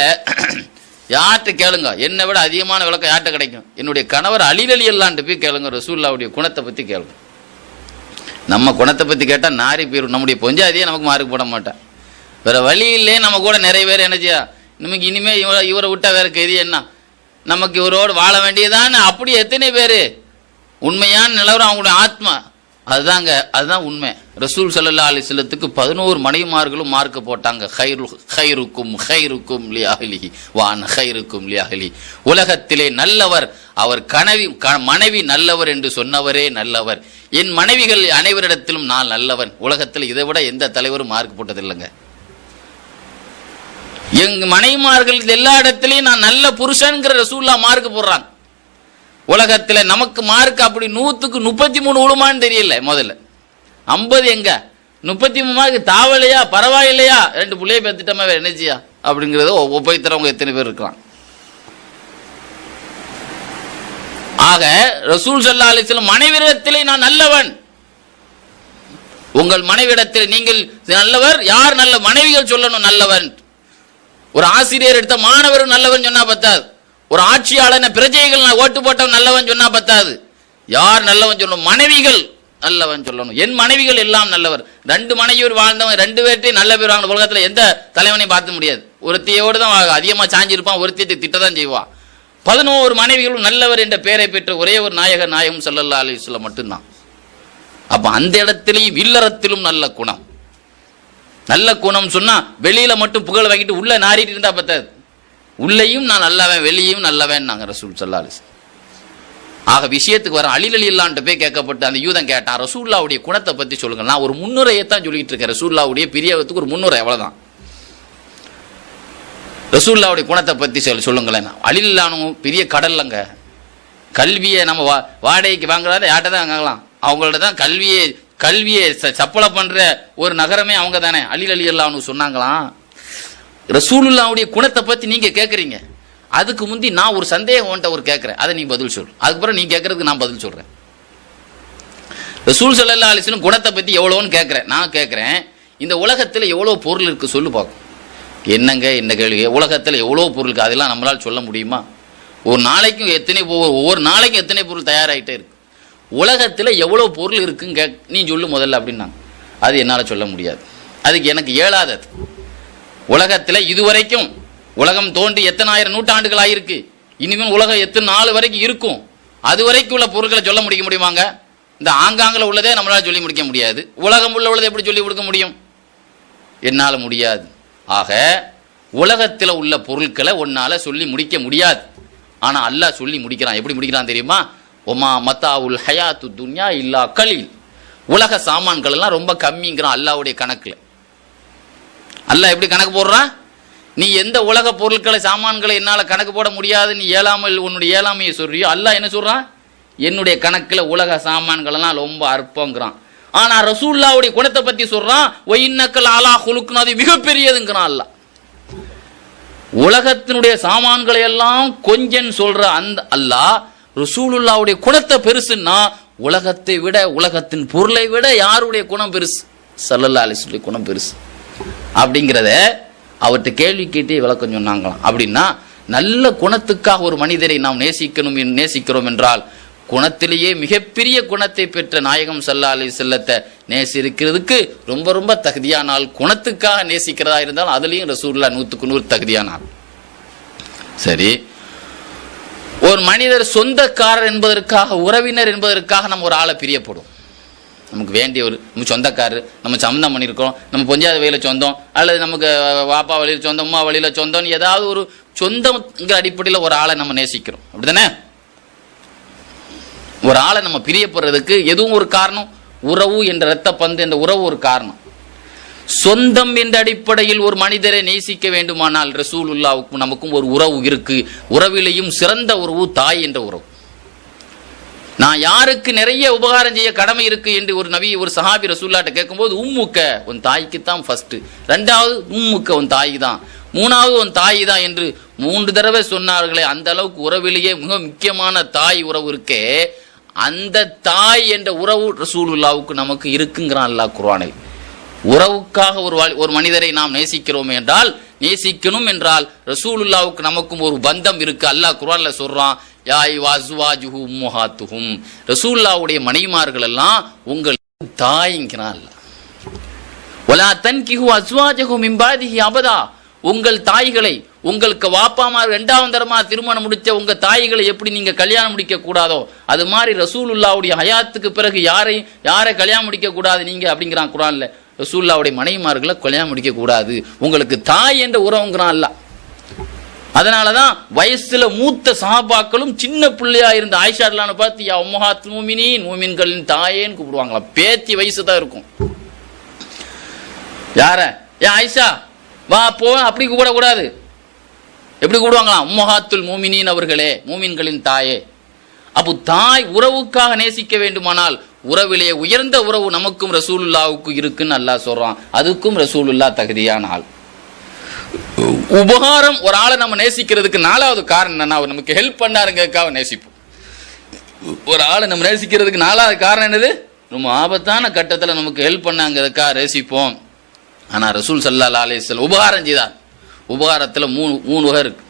யார்கிட்ட கேளுங்க, என்னை விட அதிகமான விளக்கம் யார்கிட்ட கிடைக்கும்? என்னுடைய கணவர் அலி ரலியல்லாஹு போய் கேளுங்க, ரசூலுல்லாஹ்வுடைய குணத்தை பத்தி கேளுங்க. நம்ம குணத்தை பத்தி கேட்டா நாரி போயிடும், நம்முடைய பொஞ்சாதியே நமக்கு மார்க் போட மாட்டேன். வேற வழி இல்லையே, நம்ம கூட நிறைய பேர் என்னச்சியா, நமக்கு இனிமே இவரை விட்டா வேற கெதி என்ன, நமக்கு இவரோடு வாழ வேண்டியதான்னு அப்படி எத்தனை பேரு உண்மையான நிலவரம் அவங்களுடைய ஆத்மா. அதுதான் உண்மை. ரசூல் ஸல்லல்லாஹு அலைஹி வஸல்லத்துக்கு 11 மனைவிமார்களும் மார்க் போட்டாங்க. கைருக்கும் லி அஹ்லிஹி வ அன கைருக்கும் லி அஹ்லி. உலகத்திலே நல்லவர் அவர் மனைவி நல்லவர் என்று சொன்னவரே நல்லவர். என் மனைவிகள் அனைவரிடத்திலும் நான் நல்லவன். உலகத்தில் இதை விட எந்த தலைவரும் மார்க் போட்டதில்லைங்க. எங்க மனைவிமார்கள் எல்லா இடத்திலையும் நான் நல்ல புருஷன்கிற ரசூலுல்லாஹ் மார்க் போடுறாங்க. உலகத்துல நமக்கு மார்க் அப்படி 100க்கு 33 உழுமான்னு தெரியல. முதல்ல 50 எங்க 33 மார்க் தாவலையா பரவாயில்லையா, 2 பிள்ளைய பெத்துட்டமா வேற என்னச்சியா அப்படிங்கறத ஒப்பைத்தரவங்க எத்தனை பேர் இருக்காங்க. ஆக ரசூல் ஸல்லல்லாஹு அலைஹி வஸல்லம் மனைவியிடத்திலே நான் நல்லவன், உங்கள் மனைவியிடத்தில் நீங்கள் நல்லவர். யார் நல்ல மனைவிகள் சொல்லணும் நல்லவன். ஒரு ஆசிரியர் எடுத்த மாணவரும் நல்லவன் சொன்னா பத்தாது. ஒரு ஆட்சியாளன பிரஜைகள் ஓட்டு போட்டவன் நல்லவன் சொன்னா பத்தாது. யார் நல்லவன் சொல்லணும்? மனைவிகள் நல்லவன் சொல்லணும். என் மனைவிகள் எல்லாம் நல்லவர். 2 மனைவியோர் வாழ்ந்தவன் 2 பேர்ட்டையும் நல்ல பேர் வாங்க. உலகத்துல எந்த தலைவனையும் பார்க்க முடியாது. ஒருத்தியோடு தான் அதிகமா சாஞ்சிருப்பான், ஒருத்திட்டு திட்டதான் செய்வான். 11 மனைவிகளும் நல்லவர் என்ற பெயரை பெற்ற ஒரே ஒரு நாயகம் ஸல்லல்லாஹு அலைஹி வஸல்லம் மட்டும்தான். அப்ப அந்த இடத்திலேயும் இல்லறத்திலும் நல்ல குணம். நல்ல குணம் சொன்னா வெளியில மட்டும் புகழ் வாங்கிட்டு உள்ள நாரிட்டு இருந்தா பத்தாது. உள்ளேயும் நான் நல்லவன், வெளியும் நல்லவன் நாங்க ரசூல் ஸல்லல்லாஹு அலைஹி வஸல்லம். ஆக விஷயத்துக்கு வர அலி ரலியல்லாஹு போய் கேட்கப்பட்டு அந்த யூதன் கேட்டான், ரசூலுல்லாஹ்வுடைய குணத்தை பத்தி சொல்லுங்க. நான் ஒரு முன்னுரையை தான் சொல்லிட்டு இருக்கேன். ரசூலுல்லாஹ்வுடைய பிரியத்துக்கு ஒரு முன்னுரை, அவ்வளவுதான். ரசூலுல்லாஹ்வுடைய குணத்தை பத்தி சொல்லுங்களேன். அலி ரலியல்லாஹு பெரிய கடல்லங்க. கல்வியை நம்ம வாடகைக்கு வாங்குறத யார்கிட்ட தான் வாங்கலாம்? அவங்கள்ட்ட தான் கல்வியை சப்பளை பண்ற ஒரு நகரமே அவங்க தானே. அலி ரலியல்லாஹு சொன்னாங்களாம், ரசூலுல்லாஹ்வுடைய குணத்தை பத்தி நீங்க கேட்குறீங்க, அதுக்கு முந்தி நான் ஒரு சந்தேகம் ஒரு கேட்கிறேன், அதை நீ பதில் சொல். அதுக்கப்புறம் நீ கேட்கறதுக்கு நான் பதில் சொல்றேன். ரசூல் ஸல்லல்லாஹு அலைஹி வஸல்லம் குணத்தை பத்தி எவ்வளோன்னு கேட்கிறேன். நான் கேட்கிறேன், இந்த உலகத்தில் எவ்வளோ பொருள் இருக்கு சொல்லு பார்க்கும். என்னங்க என்ன கேள்வி? உலகத்தில் எவ்வளோ பொருள் இருக்கு, அதெல்லாம் நம்மளால் சொல்ல முடியுமா? ஒரு நாளைக்கும் ஒவ்வொரு நாளைக்கும் எத்தனை பொருள் தயாராகிட்டே இருக்கு. உலகத்தில் எவ்வளோ பொருள் இருக்குங்க நீ சொல்லு முதல்ல அப்படின்னாங்க. அது என்னால் சொல்ல முடியாது, அதுக்கு எனக்கு இயலாதது. உலகத்தில் இதுவரைக்கும் உலகம் தோன்றி எத்தனை ஆயிரம் நூற்றாண்டுகள் ஆயிருக்கு, இனிமேல் உலகம் எத்தனை நாள் வரைக்கும் இருக்கும், அது வரைக்கும் உள்ள பொருட்களை சொல்ல முடியுமாங்க? இந்த ஆங்காங்கில் உள்ளதே நம்மளால சொல்லி முடிக்க முடியாது. உலகம் உள்ளதை எப்படி சொல்லி கொடுக்க முடியும்? என்னால் முடியாது. ஆக உலகத்தில் உள்ள பொருட்களை ஒன்னால சொல்லி முடிக்க முடியாது. ஆனால் அல்லாஹ் சொல்லி முடிக்கிறான். எப்படி முடிக்கிறான் தெரியுமா? ஒமா மத்தாவுல் ஹயாத்து துன்யா இல்லா கலீல். உலக சாமான்கள் எல்லாம் ரொம்ப கம்மிங்கிறான் அல்லாஹ்வுடைய கணக்குல. அல்லாஹ் எப்படி கணக்கு போடுறான்? நீ எந்த உலக பொருட்களை சாமான்களை என்னால் கணக்கு போட முடியாது, நீ உன்னுடைய ஏழாமையை சொல்றியோ, அல்லாஹ் என்ன சொல்றான்? என்னுடைய கணக்கில் உலக சாமான்கள் எல்லாம் ரொம்ப அற்பங்கிறான். ஆனா ரசூலுல்லாஹ்வுடைய குணத்தை பத்தி சொல்றான், ஒயின்னக்கல் அலா ஹுலுக்னா, அது மிகப்பெரியதுங்கிறான் அல்லாஹ். உலகத்தினுடைய சாமான்களை எல்லாம் கொஞ்சம் சொல்ற அந்த அல்லாஹ் ரசூலுல்லாஹ்வுடைய குணத்தை பெருசுன்னா, உலகத்தை விட உலகத்தின் பொருளை விட யாருடைய குணம் பெருசு? ஸல்லல்லாஹு அலைஹி வஸல்லம் குணம் பெருசு அப்படிங்கிறத அவர்கிட்ட கேள்வி கேட்டே விளக்கம் சொன்னாங்களாம். அப்படின்னா நல்ல குணத்துக்காக ஒரு மனிதரை நாம் நேசிக்கிறோம் என்றால், குணத்திலேயே மிகப்பெரிய குணத்தை பெற்ற நாயகம் ஸல்லல்லாஹு அலைஹி வஸல்லத்தை நேசிக்கிறதுக்கு ரொம்ப ரொம்ப தகுதியான ஆள். குணத்துக்காக நேசிக்கிறதா இருந்தால் அதுலேயும் ரசூலுல்லாஹ் 100க்கு 100 தகுதியான ஆள். சரி, ஒரு மனிதர் சொந்தக்காரர் என்பதற்காக, உறவினர் என்பதற்காக நம்ம ஒரு ஆளை பிரியப்படும். நமக்கு வேண்டிய நம்ம சொந்தக்காரர், நம்ம சம்மந்தம் பண்ணியிருக்கோம், நம்ம பொஞ்சாத வழியில் சொந்தம், அல்லது நமக்கு வாப்பா வழியில் சொந்தம், அம்மா வழியில் சொந்தம், ஏதாவது ஒரு சொந்தங்கிற அடிப்படையில் ஒரு ஆளை நம்ம நேசிக்கிறோம். அப்படித்தானே? ஒரு ஆளை நம்ம பிரியப்படுறதுக்கு எதுவும் ஒரு காரணம், உறவு என்ற இரத்த பந்து என்ற உறவு ஒரு காரணம். சொந்தம் என்ற அடிப்படையில் ஒரு மனிதரை நேசிக்க வேண்டுமானால் ரசூலுல்லாஹ்வுக்கும் நமக்கும் ஒரு உறவு இருக்கு. உறவிலையும் சிறந்த உறவு தாய் என்ற உறவு. நான் யாருக்கு நிறைய உபகாரம் செய்ய கடமை இருக்கு என்று ஒரு சஹாபி ரசூலுல்லாஹ்ட்ட கேட்கும்போது, உம்முக்க உன் தாய்க்கு தான் ஃபர்ஸ்ட், ரெண்டாவது உம்முக்க உன் தாய் தான், மூணாவது உன் தாய் தான் என்று 3 தடவை சொன்னார்களே. அந்த அளவுக்கு உறவிலேயே மிக முக்கியமான தாய் உறவு இருக்கே, அந்த தாய் என்ற உறவு ரசூலுல்லாஹ்வுக்கு நமக்கு இருக்குங்கிறான் அல்லாஹ் குர்ஆனில். உறவுக்காக ஒரு மனிதரை நாம் நேசிக்கணும் என்றால் ரசூலுல்லாஹ்வுக்கு நமக்கும் ஒரு பந்தம் இருக்கு. அல்லாஹ் குர்ஆன்ல சொல்றான், யா அஸ்வாஜுஹு உம்மஹாத்துஹும், ரசூலுல்லாஹ்வுடைய மனைவிமார்கள் எல்லாம் உங்கள் தாய்ங்கிறான் அல்லாஹ். வலா தன்கிஹு அஸ்வாஜஹு மின் பாதிஹி அபதா, உங்கள் தாய்களை, உங்களுக்கு வாப்பாமார் 2வது தரமா திருமணம் முடிச்ச உங்க தாய்களை எப்படி நீங்க கல்யாணம் முடிக்க கூடாதோ, அது மாதிரி ரசூலுல்லாஹ்வுடைய ஹயாத்துக்கு பிறகு யாரை கல்யாணம் முடிக்க கூடாது நீங்க அப்படிங்கிறான் குர்ஆன்ல. ரசூலுல்லாஹ்வுடைய மனைவிமார்களை கல்யாணம் முடிக்க கூடாது, உங்களுக்கு தாய் என்ற உறவுங்கிறான் அல்லாஹ். அதனாலதான் வயசுல மூத்த சஹாபாக்களும் சின்ன பிள்ளையா இருந்த ஆயிஷா ரலியல்லாஹு பார்த்து யா உம்மஹாத்துல் முஃமினீன், மூமின்களின் தாயேன்னு கூப்பிடுவாங்களாம். பேத்தி வயசு தான் இருக்கும். யார? ஏன் ஆயிஷா வா போ அப்படி கூப்பிடக்கூடாது. எப்படி கூப்பிடுவாங்களாம்? உம்மஹாத்துல் முஃமினீன், அவர்களே மூமின்களின் தாயே. அப்போ தாய் உறவுக்காக நேசிக்க வேண்டுமானால் உறவிலே உயர்ந்த உறவு நமக்கும் ரசூலுல்லாஹ்வுக்கும் இருக்குன்னு அல்லாஹ் சொல்றான். அதுக்கும் ரசூலுல்லாஹ் தகுதியான ஆள். உபகாரம் ஒரு ஆளை நம்ம நேசிக்கிறதுக்கு 4வது காரணம் என்னன்னா, அவர் நமக்கு ஹெல்ப் பண்ணாருங்கிறதுக்காக நேசிப்போம். ஒரு ஆளை நம்ம நேசிக்கிறதுக்கு 4வது காரணம் என்னது? ரொம்ப ஆபத்தான கட்டத்தில் நமக்கு ஹெல்ப் பண்ணாங்கிறதுக்காக நேசிப்போம். ஆனால் ரசூல் ஸல்லல்லாஹு அலைஹி வஸல்லம் உபகாரம் செய்தார். உபகாரத்தில் 3 வகை இருக்கு.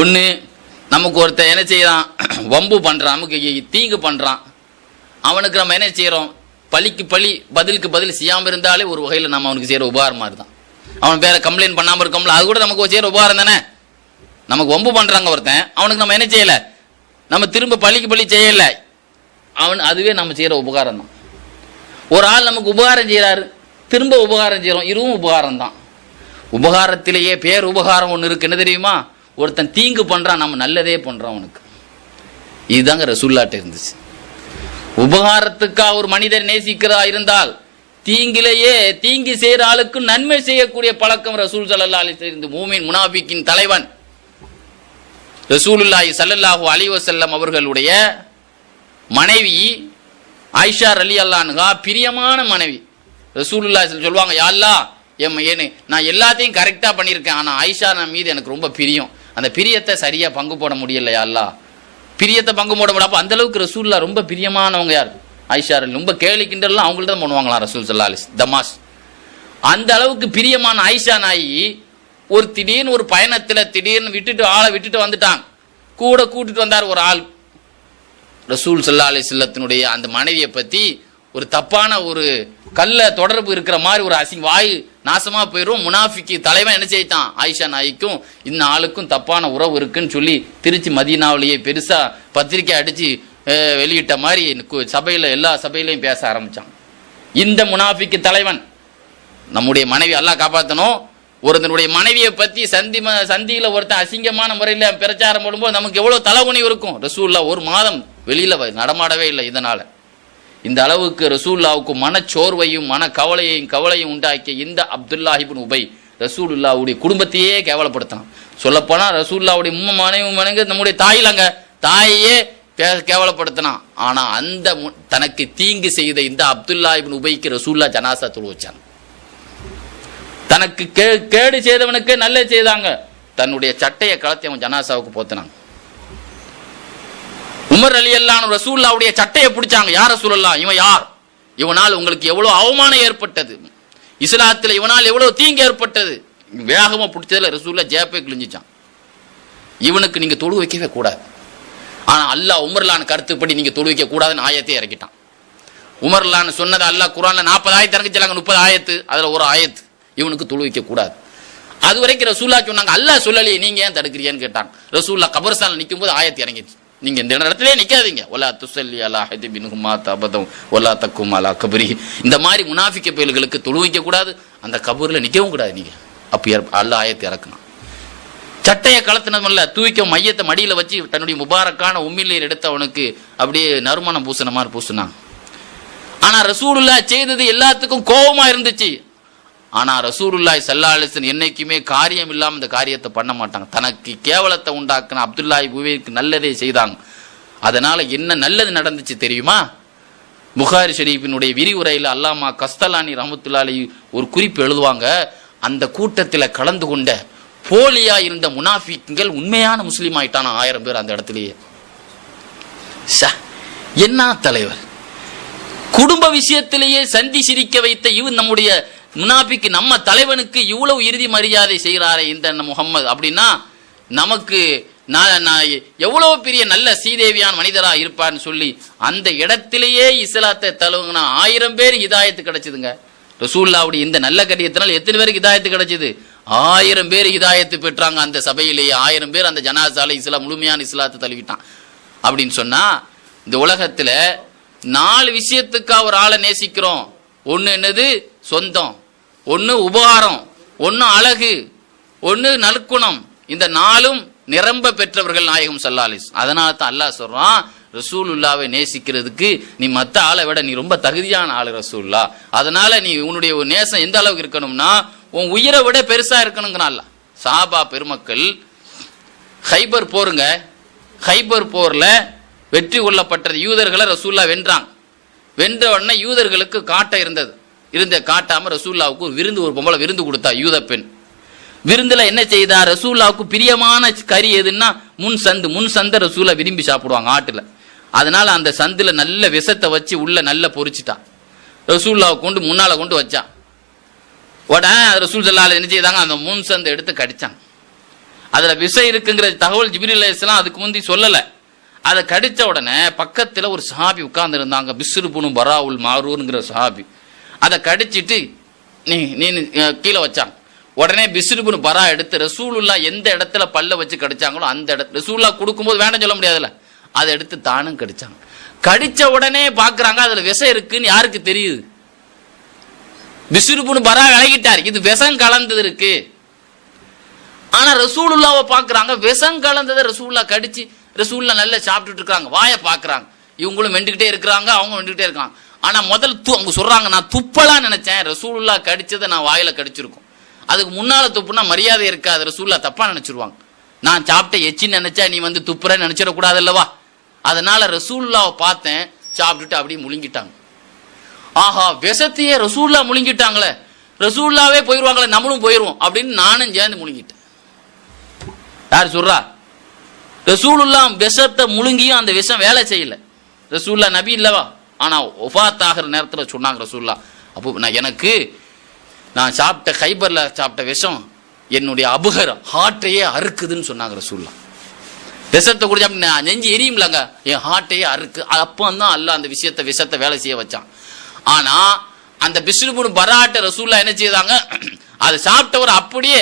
ஒன்று, நமக்கு ஒருத்தர் என்ன செய்யறான், வம்பு பண்றான், நமக்கு தீங்கு பண்றான், அவனுக்கு நம்ம என்ன செய்யறோம், பழிக்கு பழி பதிலுக்கு பதில் செய்யாமல் இருந்தாலே ஒரு வகையில் நம்ம அவனுக்கு செய்யற உபகாரம் மாதிரி தான். அவன் பேரை கம்ப்ளைண்ட் பண்ணாமல் இருக்கோம்ல, அது கூட நமக்கு செய்யற உபகாரம் தானே. நமக்கு வம்பு பண்றாங்க ஒருத்தன், அவனுக்கு நம்ம என்ன செய்யல, நம்ம திரும்ப பழிக்கு பழி செய்யல, அதுவே நம்ம செய்யற உபகாரம் தான். ஒரு ஆள் நமக்கு உபகாரம் செய்யறாரு, திரும்ப உபகாரம் செய்கிறோம், இதுவும் உபகாரம் தான். உபகாரத்திலேயே பேர் உபகாரம் ஒன்று இருக்கு, என்ன தெரியுமா? ஒருத்தன் தீங்கு பண்ணுறான், நம்ம நல்லதே பண்ணுறோம் அவனுக்கு. இதுதாங்க ரசூல்லாட்ட இருந்துச்சு. உபகாரத்துக்காக ஒரு மனிதர் நேசிக்கிறதா இருந்தால் தீங்கிலேயே தீங்கு செய்கிற ஆளுக்கு நன்மை செய்யக்கூடிய பழக்கம் ரசூல் ஸல்லல்லாஹு அலைஹி வஸல்லம். மூமின் முனாஃபிக்கின் தலைவன் ரசூலுல்லாஹி ஸல்லல்லாஹு அலைஹி வஸல்லம் அவர்களுடைய மனைவி ஆயிஷா ரலியல்லாஹு அன்ஹா, பிரியமான மனைவி. ரசூலுல்லாஹி சொல்லுவாங்க, யா அல்லாஹ், நான் எல்லாத்தையும் கரெக்டாக பண்ணியிருக்கேன், ஆனால் ஆயிஷா மீது எனக்கு ரொம்ப பிரியம், அந்த பிரியத்தை சரியாக பங்கு போட முடியல யா அல்லாஹ், பிரியத்தை பங்கு போட முடியாது. அப்போ அந்த அளவுக்கு ரசூல்லா ரொம்ப பிரியமானவங்க. யார்? ஆயிஷா ரலி. ரொம்ப கேலி கிண்டல்லாம் அவங்கள்ட்ட தான் பண்ணுவாங்களாம் ரசூல் ஸல்லல்லாஹு அலைஹி வஸல்லம், தமாஷ். அந்த அளவுக்கு பிரியமான ஆயிஷா நாயி ஒரு திடீர்னு ஒரு பயணத்தில் திடீர்னு ஆளை விட்டுட்டு வந்துட்டாங்க. கூட கூட்டிட்டு வந்தார் ஒரு ஆள். ரசூல் ஸல்லல்லாஹு அலைஹி வஸல்லத்தினுடைய அந்த மனைவியை பற்றி ஒரு தப்பான ஒரு கல்ல தொடர்பு இருக்கிற மாதிரி ஒரு வாய் நாசமா போயிடும். முனாஃபிக்கு தலைவன் என்ன செய்தான்? ஆயிஷா நாய்க்கும் இந்த ஆளுக்கும் தப்பான உறவு இருக்குன்னு சொல்லி திருச்சி மதீனாவிலேயே பெருசா பத்திரிக்கை அடிச்சு வெளியிட்ட மாதிரி சபையில எல்லா சபையிலையும் பேச ஆரம்பிச்சான். இந்த முனாஃபிக்கு தலைவன் நம்முடைய மனைவி அல்லாஹ் காப்பாற்றணும். ஒருத்தனுடைய மனைவியை பத்தி சந்தியில ஒருத்தன் அசிங்கமான முறையில் பிரச்சாரம் பண்ணும்போது நமக்கு எவ்வளவு தலைகுனி இருக்கும். ரசூல்லா ஒரு மாதம் வெளியில நடமாடவே இல்லை. இதனால இந்த அளவுக்கு ரசூலுல்லாவுக்கு மனச்சோர்வையும் மன கவலையும் உண்டாக்கிய இந்த அப்துல்லாஹ் இப்னு உபை ரசூலுல்லாவுடைய குடும்பத்தையே கேவலப்படுத்தினான். சொல்லப்போனா ரசூலுல்லாவுடைய மனைவி நம்முடைய தாயிலங்க தாயையே கேவலப்படுத்தினான். ஆனா அந்த தனக்கு தீங்கு செய்த இந்த அப்துல்லாஹ் இப்னு உபைக்கு ரசூலுல்லாஹ் ஜனாசா தொழு வச்சாங்க. தனக்கு கேடு செய்தவனுக்கு நல்ல செய்தாங்க. தன்னுடைய சட்டையை கலத்தி அவன் ஜனாசாவுக்கு போத்தினாங்க. உமர் ரலியல்லாஹு அன்ஹு ரசூலுல்லாஹ்வுடைய சட்டையை பிடிச்சாங்க. யார் ரசூலுல்லாஹ், இவன் யார்? இவனால் உங்களுக்கு எவ்வளவு அவமானம் ஏற்பட்டது, இஸ்லாத்தில் இவனால் எவ்வளவு தீங்கு ஏற்பட்டது. வேகமா பிடிச்சதுல ரசூலுல்லாஹ் ஜேப்பை கிழிஞ்சிச்சான். இவனுக்கு நீங்க தொழு வைக்கவே கூடாது. ஆனா அல்லாஹ் உமர்லான் கருத்துப்படி நீங்க தொழு வைக்க கூடாதுன்னு ஆயத்தை இறக்கிட்டான். உமர்லான் சொன்னது அல்லாஹ் குர்ஆன்ல 40 ஆயத்து இறங்கிச்சாங்க, 30 ஆயத்து, அதுல ஒரு ஆயத்து இவனுக்கு தொழு வைக்க கூடாது. அது வரைக்கும் ரசூலுல்லாஹ் சொன்னாங்க, அல்லாஹ் சொல்லலையே நீங்க ஏன் தடுக்கிறீங்கன்னு கேட்டாங்க. ரசூலுல்லாஹ் கபர்ஸ்தான்ல நிற்கும் போது ஆயத்து இறங்கிச்சு, நீங்க இந்த இடத்திலே நிக்காதீங்க, ஒலா துஸல்லி அலா அஹதி மின்ஹும் மாத அபதம் ஒலா தக்கும் அலா கபரி. இந்த மாதிரி முனாஃபிக் பயல்களுக்கு தொழு வைக்க கூடாது, அந்த கபூர்ல நிக்கவும் கூடாது நீங்க. அப்ப அல்லாஹ் ஆயத்தை இறக்கணும். சட்டையை கலத்தினதுமல்ல, தூய்க்க மையத்தை மடியில வச்சு தன்னுடைய முபாரக்கான உம்மிலையில் எடுத்தவனுக்கு அப்படியே நறுமணம் பூசின மாதிரி பூசினான். ஆனா ரசூலுல்லாஹ் செய்தது எல்லாத்துக்கும் கோபமா இருந்துச்சு. ஆனா ரசூலுல்லாஹி ஸல்லல்லாஹு அலைஹி வஸல்லம் என்னைக்குமே காரியம் இல்லாம இந்த காரியத்தை பண்ண மாட்டாங்க. தனக்கு கேவலத்தை உண்டாக்குன அப்துல்லாஹ் உபைக்கு நல்லதே செய்தாங்க. அதனால என்ன நல்லது நடந்துச்சு தெரியுமா? புகாரி ஷரீஃபினுடைய விரிவுரையில் அல்லாமா கஸ்தலானி ரஹ்மத்துல்லாஹி அலைஹி ஒரு குறிப்பு எழுதுவாங்க. அந்த கூட்டத்தில் கலந்து கொண்ட போலியா இருந்த முனாஃபிக்குகள் உண்மையான முஸ்லீம் ஆயிட்டான 1000 பேர் அந்த இடத்துலயே. என்ன தலைவர்! குடும்ப விஷயத்திலேயே சந்தி சிரிக்க வைத்த இவன் நம்முடைய முனாஃபிக் நம்ம தலைவனுக்கு இவ்வளவு இறுதி மரியாதை செய்கிறாரே இந்த முஹம்மது அப்படின்னா நமக்கு நான் எவ்வளவு பெரிய நல்ல சீதேவியான மனிதரா இருப்பான்னு சொல்லி அந்த இடத்திலேயே இஸ்லாத்தை தழுவுனா 1000 பேர் ஹிதாயத்து கிடைச்சதுங்க. ரசூலுல்லாஹ்வுடைய இந்த நல்ல கரியத்தினால் எத்தனை பேருக்கு ஹிதாயத்து கிடைச்சது? 1000 பேர் ஹிதாயத்து பெற்றாங்க. அந்த சபையிலேயே 1000 பேர் அந்த ஜனாசால இஸ்லாம் முழுமையான இஸ்லாத்தை தழுவிட்டான். அப்படின்னு சொன்னா இந்த உலகத்துல 4 விஷயத்துக்கா ஒரு ஆளை நேசிக்கிறோம். ஒன்னு என்னது? சொந்தம், ஒன்னு உபகாரம், ஒன்னு அழகு, ஒன்னு நற்குணம். இந்த 4ம் நிரம்ப பெற்றவர்கள் நாயகம் ஸல்லல்லாஹு அலைஹி வஸல்லம். அதனால தான் அல்லாஹ் சொல்றான், ரசூலுல்லாவை நேசிக்கிறதுக்கு நீ மற்ற ஆளை விட நீ ரொம்ப தகுதியான ஆளு ரசூலுல்லாஹ். அதனால நீ உன்னுடைய நேசம் எந்த அளவுக்கு இருக்கணும்னா உன் உயிரை விட பெருசா இருக்கணுங்கிறான். சஹாபா பெருமக்கள் ஹைபர் போருங்க, ஹைபர் போர்ல வெற்றி கொள்ளப்பட்டது. யூதர்களை ரசூலுல்லாஹ் வென்றாங்க. வென்ற உடனே யூதர்களுக்கு காட்ட இருந்த காட்டாம ரசூலுல்லாவுக்கு ஒரு பொம்பளை விருந்து கொடுத்தா. யூத பெண் விருந்துல என்ன செய்தா? ரசூலுல்லாவுக்கு பிரியமான கறி எதுன்னா முன் சந்தை ரசூலுல்லாஹ் விரும்பி சாப்பிடுவாங்க ஆட்டுல. அதனால அந்த சந்துல நல்ல விஷத்தை வச்சு உள்ள நல்ல பொரிச்சுட்டா. ரசூலுல்லாவை கொண்டு முன்னால கொண்டு வச்சா. உடனே ரசூல் ஸல்லல்லாஹு அலைஹி என்ன செய்தாங்க? அந்த முன் சந்தை எடுத்து கடிச்சாங்க. அதுல விஷம் இருக்குங்கிற தகவல் ஜிப்ரீல் அலைஹிஸ்ஸலாம் அதுக்கு முந்தி சொல்லல. அதை கடிச்ச உடனே பக்கத்துல ஒரு சஹாபி உட்கார்ந்து இருந்தாங்க, பிஸ்ர் இப்னு பராவுல் மாரூர்ங்கிற சஹாபி. அதை கடிச்சிட்டு நீ கீழே வச்சாங்க. உடனே பிஸ்ர் இப்னு பரா எடுத்து ரசூலுல்லாஹ் எந்த இடத்துல பல்ல வச்சு கடிச்சாங்களோ அந்த இடத்துல ரசூலுல்லாஹ் கொடுக்கும்போது வேண்டாம் சொல்ல முடியாதுல்ல, அதை எடுத்து தானும் கடிச்சாங்க. கடிச்ச உடனே பாக்குறாங்க அதுல விஷம் இருக்குன்னு யாருக்கு தெரியுது? பிஸ்ருபுன் பரா விலகிட்டார், இது விஷம் கலந்தது இருக்கு. ஆனா ரசூலுல்லாவை பாக்குறாங்க, விஷம் கலந்ததை ரசூல்லா கடிச்சு ரசூல்லா நல்லா சாப்பிட்டுட்டு இருக்காங்க, வாயை பாக்குறாங்க, இவங்களும் வெண்டுகிட்டே இருக்கிறாங்க, அவங்க வெண்டுகிட்டே இருக்காங்க. ஆனா முதல் அவங்க சொல்றாங்க, நான் துப்பலாம் நினைச்சேன், ரசூலுல்லா கடிச்சதை நான் வாயில கடிச்சிருக்கும், அதுக்கு முன்னால துப்புனா மரியாதை இருக்காது, ரசூல்லா தப்பா நினைச்சிருவாங்க, நான் சாப்பிட்ட எச்சின்னு நினைச்சா நீ வந்து துப்புறன்னு நினைச்சிடக்கூடாது அல்லவா, அதனால ரசூலுல்லாவை பார்த்தேன், சாப்பிட்டுட்டு அப்படியே முழுங்கிட்டாங்க. ஆஹா, விஷத்தையே ரசூல்லா முழுங்கிட்டாங்களே, ரசூல்லாவே போயிருவாங்களே, நம்மளும் போயிருவோம் அப்படின்னு நானும் சேர்ந்து முழுங்கிட்டேன். யார் சொல்றா? ரசூலுல்லா விஷத்தை முழுங்கியும் அந்த விஷம் வேலை செய்யல. ரசூல்லா நபி இல்லவா, ஆனா ஒஃபாத் ஆகிற நேரத்தில் சொன்னாங்க ரசூல்லா, அப்போ நான் சாப்பிட்ட கைபர்ல சாப்பிட்ட விஷம் என்னுடைய அபுகர் ஹார்ட்டையே அறுக்குதுன்னு சொன்னாங்க ரசூல்லா. விஷத்தை குடிச்சா நெஞ்சு எரியும்லங்க, என் ஹார்ட்டையே அறுக்கு. அப்போ தான் அல்லாஹ் அந்த விஷத்தை வேலை செய்ய வச்சான். ஆனா அந்த பிஸ்ருபுன் பராட்ட ரசூல்லா என்ன செய்தாங்க, அதை சாப்பிட்டவர் அப்படியே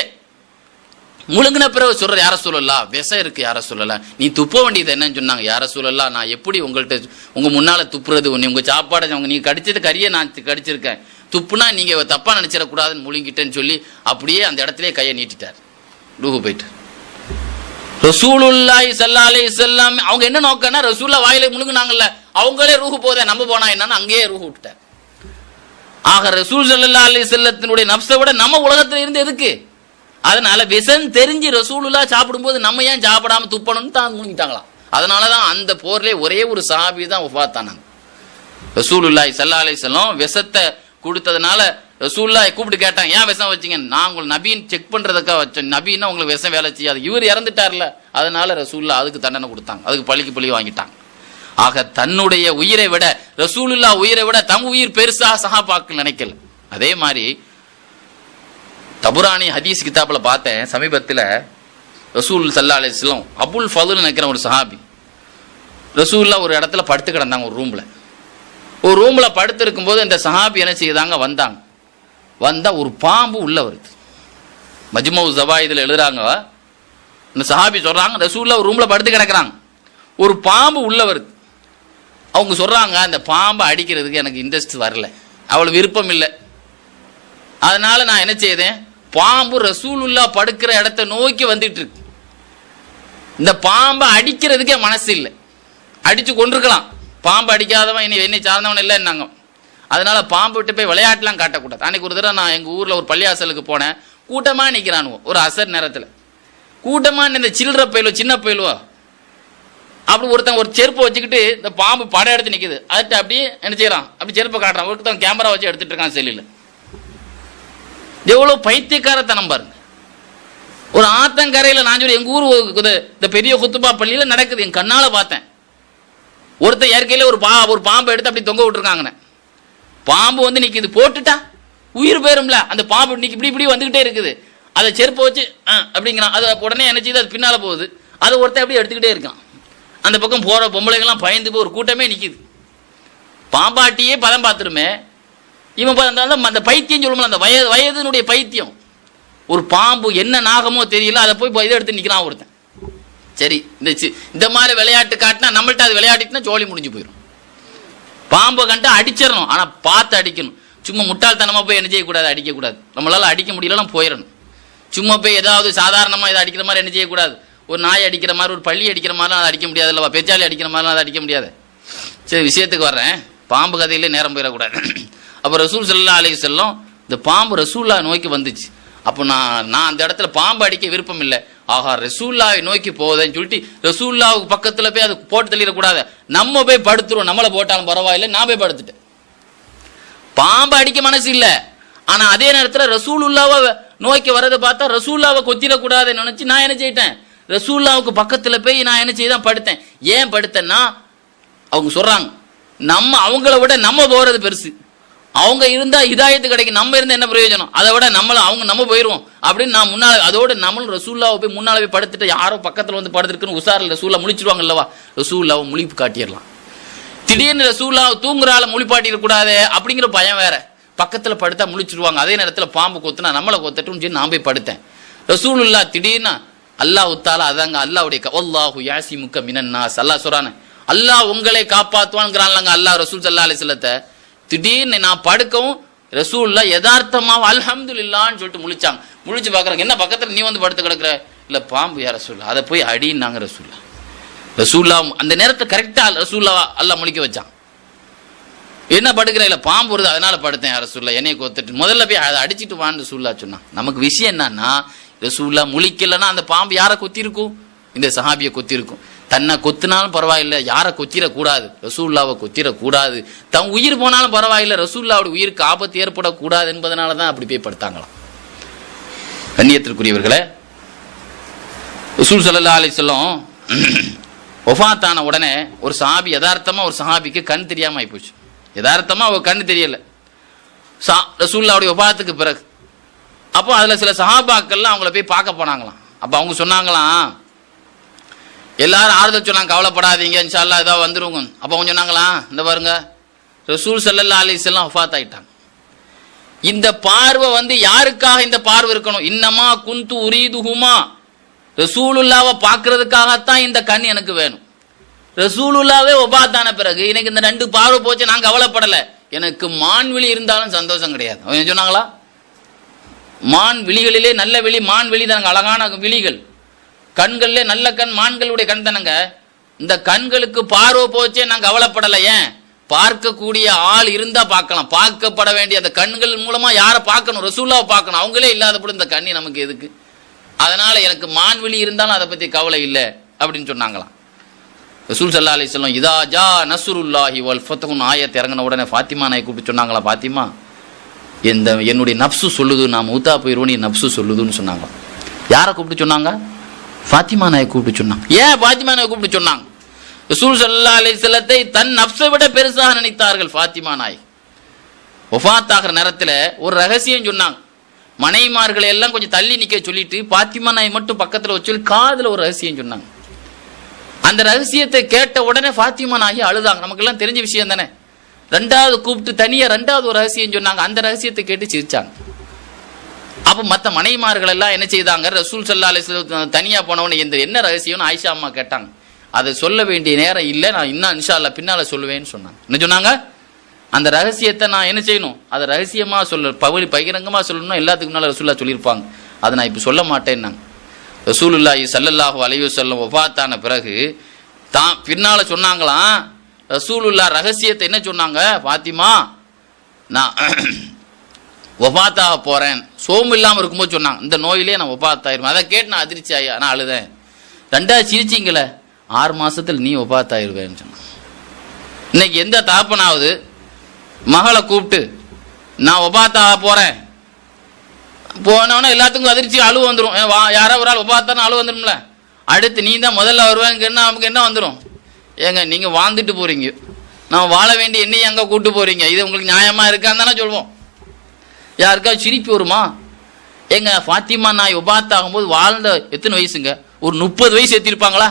முழுங்கின பிறகு சொல்ற, யார சொல்லலாம் விஷம் இருக்கு, யார சொல்லலாம் நீ துப்ப வேண்டியது என்னன்னு சொன்னாங்க. யார சொல்லலாம், நான் எப்படி உங்கள்கிட்ட உங்க முன்னால துப்புறது, உங்க சாப்பாடை நீங்க கடிச்சது கறியை நான் கடிச்சிருக்கேன், துப்புனா நீங்க தப்பா நினைச்சிடக்கூடாதுன்னு முழுங்கிட்டேன்னு சொல்லி அப்படியே அந்த இடத்துல கையை நீட்டிட்டார், ரூஹு போயிட்டு. ரசூலுல்லாஹி ஸல்லல்லாஹு அலைஹி வஸல்லம் அவங்க என்ன நோக்கம்னா, ரசூல்லா வாயில முழுங்குனாங்கல்ல, அவங்களே ரூஹு போதே நம்ம போனா என்னன்னு அங்கேயே ரூஹு விட்டுட்டார். ஆக ரசூல் ஸல்லல்லாஹு அலைஹி வஸல்லத்தினுடைய நப்சை விட நம்ம உலகத்துல இருந்து எதுக்கு, அதனால விஷம் தெரிஞ்சு ரசூலுல்லாஹ் சாப்பிடும்போது நம்ம ஏன் சாப்பிடாம துப்பணும்னு தான் முழுங்கிட்டாங்களாம். அதனாலதான் அந்த போர்ல ஒரே ஒரு சஹாபி தான் வஃபாத் ஆனாங்க. ரசூலுல்லாஹி ஸல்லல்லாஹு அலைஹி வஸல்லம் விஷத்தை கொடுத்ததுனால ரசூலுல்லாஹ் கூப்பிட்டு கேட்டாங்க, ஏன் விஷம் வச்சீங்க, நான் உங்களுக்கு நபின்னு செக் பண்றதுக்காக வச்சேன், நபின்னா உங்களுக்கு விஷம் வேலை செய்யாது, இவர் இறந்துட்டார்ல, அதனால ரசூலுல்லாஹ் அதுக்கு தண்டனை கொடுத்தாங்க, அதுக்கு பழிக்கு பழி வாங்கிட்டாங்க. ஆக தன்னுடைய உயிரை விட ரசூலுல்லாஹ் உயிரை விட தம் உயிர் பெருசா சஹாபாக்கள் நினைக்கல. அதே மாதிரி தபுரானி ஹதீஸ் கிதாப்ல பார்த்தேன் சமீபத்தில், ரசூல் ஸல்லல்லாஹு அலைஹி வஸல்லம் அபுல் ஃபதுல் நினைக்கிற ஒரு சஹாபி, ரசூல்லா ஒரு இடத்துல படுத்து கிடந்தாங்க, ஒரு ரூம்ல படுத்து இருக்கும்போது இந்த சஹாபி என்ன செய்தாங்க, வந்தா ஒரு பாம்பு உள்ள வருது. மஜ்மு ஸவாயிதுல எழுதுறாங்க, இந்த சஹாபி சொல்றாங்க, ரசூல்லா ஒரு ரூம்ல படுத்து கிடக்குறாங்க, ஒரு பாம்பு உள்ள வருது. அவங்க சொல்றாங்க, அந்த பாம்பை அடிக்கிறதுக்கு எனக்கு இன்ட்ரெஸ்ட் வரல, அவ்வளவு விருப்பம் இல்லை, அதனால நான் என்ன செய்தேன், பாம்பு ரசூலுல்லாஹ் படுக்கிற இடத்தை நோக்கி வந்துட்டு இருக்கு, இந்த பாம்பை அடிக்கிறதுக்கே மனசு இல்லை, அடிச்சு கொண்டிருக்கலாம், பாம்பு அடிக்காதவன் என்னை சார்ந்தவன் இல்லைன்னாங்க. அதனால பாம்பு விட்டு போய் விளையாட்டுலாம் காட்டக்கூடாது. அன்னைக்கு ஒரு தடவை நான் எங்க ஊர்ல ஒரு பள்ளியாசலுக்கு போனேன், கூட்டமா நிக்கிறானுவோ, ஒரு அசர் நேரத்தில் கூட்டமா இந்த சில்லற பயிலுவோ சின்ன பயிலுவோ அப்படி ஒருத்தன் ஒரு செருப்பை வச்சுக்கிட்டு இந்த பாம்பு படம் எடுத்து நிக்குது, அதுட்டு அப்படியே என்ன செய்யறான், அப்படி செருப்பை காட்டுறான், ஒருத்தன் கேமரா வச்சு எடுத்துட்டு இருக்கான் செல்லில். எவ்வளவு பைத்தியக்காரத்தனம் பாருங்க. ஒரு ஆத்தங்கரையில் நான் சொல்லி எங்க ஊர் இந்த பெரிய குத்துபா பள்ளியில நடக்குது, என் கண்ணால பார்த்தேன். ஒருத்தர் இயற்கையில ஒரு பாம்பை எடுத்து அப்படி தொங்க விட்டுருக்காங்க, பாம்பு வந்து நிக்குது, போட்டுட்டா உயிர் போயிரும்ல, அந்த பாம்பு நிக்கி இப்படி வந்துகிட்டே இருக்குது, அதை செருப்பை வச்சு அப்படிங்கிறான், அது உடனே என்ன செய்யுது, அது பின்னால போகுது, அதை ஒருத்தர் அப்படியே எடுத்துக்கிட்டே இருக்கான். அந்த பக்கம் போற பொம்பளைகள்லாம் பயந்து போய் ஒரு கூட்டமே நிக்குது, பாம்பாட்டியே பதம் பார்த்துருமே, இவன் அந்த பைத்தியம் சொல்லுவோம்ல, அந்த வயதினுடைய பைத்தியம், ஒரு பாம்பு என்ன நாகமோ தெரியல, அதை போய் இதை எடுத்து நிக்கிறான் ஒருத்தன். சரி, இந்த மாதிரி விளையாட்டு காட்டினா நம்மள்ட்ட அது விளையாடிட்டுனா ஜோலி முடிஞ்சு போயிடும். பாம்பை கண்டு அடிச்சிடணும், ஆனா பார்த்து அடிக்கணும். சும்மா முட்டாள்தனமா போய் என்ன செய்யக்கூடாது, அடிக்கக்கூடாது. நம்மளால அடிக்க முடியலாம் போயிடணும். சும்மா போய் ஏதாவது சாதாரணமா இதை அடிக்கிற மாதிரி என்ன செய்யக்கூடாது, ஒரு நாய் அடிக்கிற மாதிரி ஒரு பள்ளி அடிக்கிற மாதிரிலாம் அதை அடிக்க முடியாது இல்லவா, பெச்சாலி அடிக்கிற மாதிரிலாம் அதை அடிக்க முடியாது. சரி, விஷயத்துக்கு வர்றேன், பாம்பு கதையிலே நேரம் போயிடக்கூடாது. அப்போ ரசூல் ஸல்லல்லாஹு அலைஹி வஸல்லம் இந்த பாம்பு ரசூல்லா நோக்கி வந்துச்சு. அப்போ நான் அந்த இடத்துல பாம்பு அடிக்க விருப்பம் இல்லை, ஆஹா ரசூல்லாவை நோக்கி போகுதுன்னு சொல்லிட்டு ரசூல்லாவுக்கு பக்கத்துல போய் அது போட்டு தள்ளிடக்கூடாது, நம்ம போய் படுத்துருவோம், நம்மளை போட்டாலும் பரவாயில்லை, நான் போய் படுத்துட்டேன். பாம்பு அடிக்க மனசு இல்லை, ஆனா அதே நேரத்தில் ரசூலுல்லாவை நோக்கி வரதை பார்த்தா ரசூல்லாவை கொத்திடக்கூடாதுன்னு நினைச்சு நான் என்ன செய்யிட்டேன், ரசூல்லாவுக்கு பக்கத்துல போய் நான் என்ன செய்தான் படுத்தேன். ஏன் படுத்தேன்னா அவங்க சொல்றாங்க, அவங்கள விட நம்ம போறது பெருசு, அவங்க இருந்தா ஹிதாயத்து கிடைக்கும், நம்ம இருந்தா என்ன பிரயோஜனம், அதை விட நம்ம போயிருவோம் அப்படின்னு நான் முன்னால, அதோட நம்மளும் ரசூல்லாவை போய் முன்னால போய் படுத்துட்டு யாரோ பக்கத்துல வந்து படுத்துருக்குன்னு உசாரில் ரசூல்லா முழிச்சிருவாங்க இல்லவா, ரசூல்லாவை முழிப்பு காட்டிடலாம். திடீர்னு ரசூல்லாவை தூங்குறால முழிப்பாட்டிடக்கூடாது அப்படிங்கிற பயம் வேற, பக்கத்துல படுத்தா முழிச்சிருவாங்க, அதே நேரத்துல பாம்பு கொத்துனா நம்மளை கொத்தட்டும்னு சொல்லி நான் போய் படுத்தேன். ரசூலுல்லாஹ் திடீர்னு அல்லாஹ் தாலா, அதாங்க அல்லாஹ்வுடைய வல்லாஹு யாசிமுக்க மினன் நாஸ், அல்லாஹ் சொல்றானே, அல்லாஹ் உங்களை காப்பாத்துவான்ங்கிறான்லங்க அல்லாஹ் ரசூல் ஸல்லல்லாஹு அலைஹி வஸல்லத்தை. திடீர்னு நான் படுக்கவும் ரசூலுல்லாஹ் யதார்த்தமாக அல்ஹம்துலில்லாஹ்னு சொல்லிட்டு முழிச்சாங்க. முழிச்சு பார்க்குறாங்க, என்ன பக்கத்தில் நீ வந்து படுத்து கிடக்குற? இல்லை பாம்பு யா ரசூலுல்லாஹ், அதை போய் அடின்னாங்க ரசூலுல்லாஹ். அந்த நேரத்தை கரெக்டாக ரசூலுல்லாஹ் அல்லாஹ் முழிக்க வச்சான். என்ன படுக்கிற? இல்லை பாம்பு வருது அதனால படுத்தேன் யா ரசூலுல்லாஹ், என்னைய கொத்துட்டு முதல்ல போய் அதை அடிச்சுட்டு வான்னு ரசூலுல்லாஹ் சொன்னான். நமக்கு விஷயம் என்னன்னா, ரசூலுல்லாஹ் முழிக்கலன்னா அந்த பாம்பு யாரை கொத்திருக்கும்? இந்த சஹாபியை கொத்திருக்கும். தன்னை கொத்தினாலும் பரவாயில்லை, யாரை கொத்திடக்கூடாது, ரசூலுல்லாவை கொத்திடக்கூடாது. தன் உயிர் போனாலும் பரவாயில்லை, ரசூலுல்லாவுடைய உயிருக்கு ஆபத்து ஏற்படக்கூடாது என்பதனால தான் அப்படி போய் படுத்தாங்களாம். கண்ணியத்திற்குரியவர்களே, ரசூல் ஸல்லல்லாஹு அலைஹி வஸல்லம் வஃபாத்தான உடனே ஒரு சஹாபி யதார்த்தமாக ஒரு சஹாபிக்கு கண் தெரியாமல் ஆகிப்போச்சு. யதார்த்தமாக அவ கண் தெரியலை ரசூலுல்லாவுடைய வஃபாத்துக்கு பிறகு. அப்போ அதில் சில சஹாபாக்கள்லாம் அவங்கள போய் பார்க்க போனாங்களாம். அப்போ அவங்க சொன்னாங்களாம், எல்லாரும் ஆறுதல் சொன்னாங்க, கவலைப்படாதீங்க இன்ஷா அல்லாஹ் ஏதாவது வந்துருங்க. அப்போ அவங்க சொன்னாங்களாம், இந்த பாருங்க ரசூல் ஸல்லல்லாஹு அலைஹி வஸல்லம் வஃபாத் ஆயிட்டாங்க. இந்த பார்வை வந்து யாருக்காக இந்த பார்வை இருக்கணும்? இன்னமா குந்து உரீதுஹுமா, ரசூலுல்லாவை பார்க்கறதுக்காகத்தான் இந்த கண் எனக்கு வேணும். ரசூலுல்லாவே வஃபாத்தான பிறகு எனக்கு இந்த 2 பார்வை போச்சு, நான் கவலைப்படலை, எனக்கு மான் விழி இருந்தாலும் சந்தோஷம் கிடையாது. அவங்க சொன்னாங்களா? மான் விழிகளிலே நல்ல விழி, மான் விழி தானங்க, அழகான விழிகள், கண்கள்லே நல்ல கண், மான்களுடைய கண் தானங்க. இந்த கண்களுக்கு பார்வை போச்சே நான் கவலைப்படலை. ஏன்? பார்க்கக்கூடிய ஆள் இருந்தா பார்க்கலாம். பார்க்கப்பட வேண்டிய அந்த கண்கள் மூலமா யாரை பார்க்கணும்? ரசூலுல்லாவை பார்க்கணும். அவங்களே இல்லாத போது இந்த கண்ணி நமக்கு எதுக்கு? அதனால எனக்கு மான் விழி இருந்தாலும் அதை பத்தி கவலை இல்லை அப்படின்னு சொன்னாங்களாம். ரசூல் ஸல்லல்லாஹு அலைஹி வஸல்லம் இதா ஜா நஸ்ருல்லாஹி வல் ஃபத்ஹுன் ஆயத் இறங்கின உடனே ஃபாத்திமா நாயை கூப்பிட்டு சொன்னாங்களா, ஃபாத்திமா என்னுடைய நப்சு சொல்லுது, நான் மூத்தா போயிடுவோன்னு என் நப்சு சொல்லுதுன்னு சொன்னாங்க. யாரை கூப்பிட்டு சொன்னாங்க? ஃபாத்திமா நாயை கூப்பிட்டு சொன்னாங்க. ஏன் ஃபாத்திமா நாயை கூப்பிட்டு சொன்னாங்க? ரசூல் ஸல்லல்லாஹு அலைஹி வஸல்லத்தை தன் நப்சை விட பெருசாக நினைத்தார்கள் ஃபாத்திமா நாய். வஃபாத் ஆகிற நேரத்தில் ஒரு ரகசியம் சொன்னாங்க. மனைவிமார்களை எல்லாம் கொஞ்சம் தள்ளி நிற்க சொல்லிட்டு ஃபாத்திமா நாய் மட்டும் பக்கத்தில் வச்சு காதில் ஒரு ரகசியம் சொன்னாங்க. அந்த ரகசியத்தை கேட்ட உடனே ஃபாத்திமா நாயி அழுதாங்க. நமக்கெல்லாம் தெரிஞ்ச விஷயம் தானே. ரெண்டாவது கூப்பிட்டு தனியாக ரெண்டாவது ஒரு ரகசியம் சொன்னாங்க. அந்த ரகசியத்தை கேட்டு சிரிச்சாங்க. அப்போ மற்ற மனைவிமார்கள் எல்லாம் என்ன செய்தாங்க? ரசூல் ஸல்லல்லாஹு அலைஹி வஸல்லம் தனியாக போனவொன்னே என்ன ரகசியம்னு ஆயிஷா அம்மா கேட்டாங்க. அதை சொல்ல வேண்டிய நேரம் இல்லை, நான் இன்னும் இன்ஷா அல்லாஹ் பின்னால் சொல்லுவேன்னு சொன்னாங்க. என்ன சொன்னாங்க? அந்த ரகசியத்தை நான் என்ன செய்யணும்? அதை ரகசியமாக பகிரங்கமாக சொல்லணும்னா எல்லாத்துக்கு முன்னால் ரசூலுல்லாஹ் சொல்லியிருப்பாங்க. அதை நான் இப்போ சொல்ல மாட்டேன்னாங்க. ரசூலுல்லாஹி ஸல்லல்லாஹு அலைஹி வஸல்லம் வஃபாத்தான பிறகு தான் பின்னால் சொன்னாங்களாம், ரசூலுல்லாஹ் ரகசியத்தை என்ன சொன்னாங்க? ஃபாத்திமா நான் வஃபாத்தாக போகிறேன், சோம்பு இல்லாமல் இருக்கும்போது சொன்னாங்க, இந்த நோயிலே நான் வஃபாத்தாயிருவேன். அதை கேட்டு நான் அதிர்ச்சி ஆகி நான் அழுதேன். ரெண்டாவது சிரிச்சிங்களே, 6 மாதத்தில் நீ வஃபாத்தாயிருவேன்னு சொன்னான். இன்னைக்கு எந்த தாப்பனாவது மகளை கூப்பிட்டு நான் வஃபாத்தாக போகிறேன் போனோன்னா எல்லாத்துக்கும் அதிர்ச்சி அழுவு வந்துடும். யாரோ ஒரு ஆள் வஃபாத்தான அழுவு வந்துடும்ல. அடுத்து நீ தான் முதல்ல வருவேன்னு நமக்கு என்ன வந்துடும்? ஏங்க நீங்கள் வாழ்ந்துட்டு போகிறீங்க, நான் வாழ வேண்டிய என்னையும் அங்கே கூப்பிட்டு போகிறீங்க, இது உங்களுக்கு நியாயமாக இருக்கான்னு தானே சொல்லுவோம். யாருக்காவது சிரிப்பு வருமா? ஏங்க ஃபாத்திமா நாய் வஃபாத் ஆகும்போது வாழ்ந்த எத்தனை வயசுங்க? ஒரு 30 வயசு எத்திருப்பாங்களா?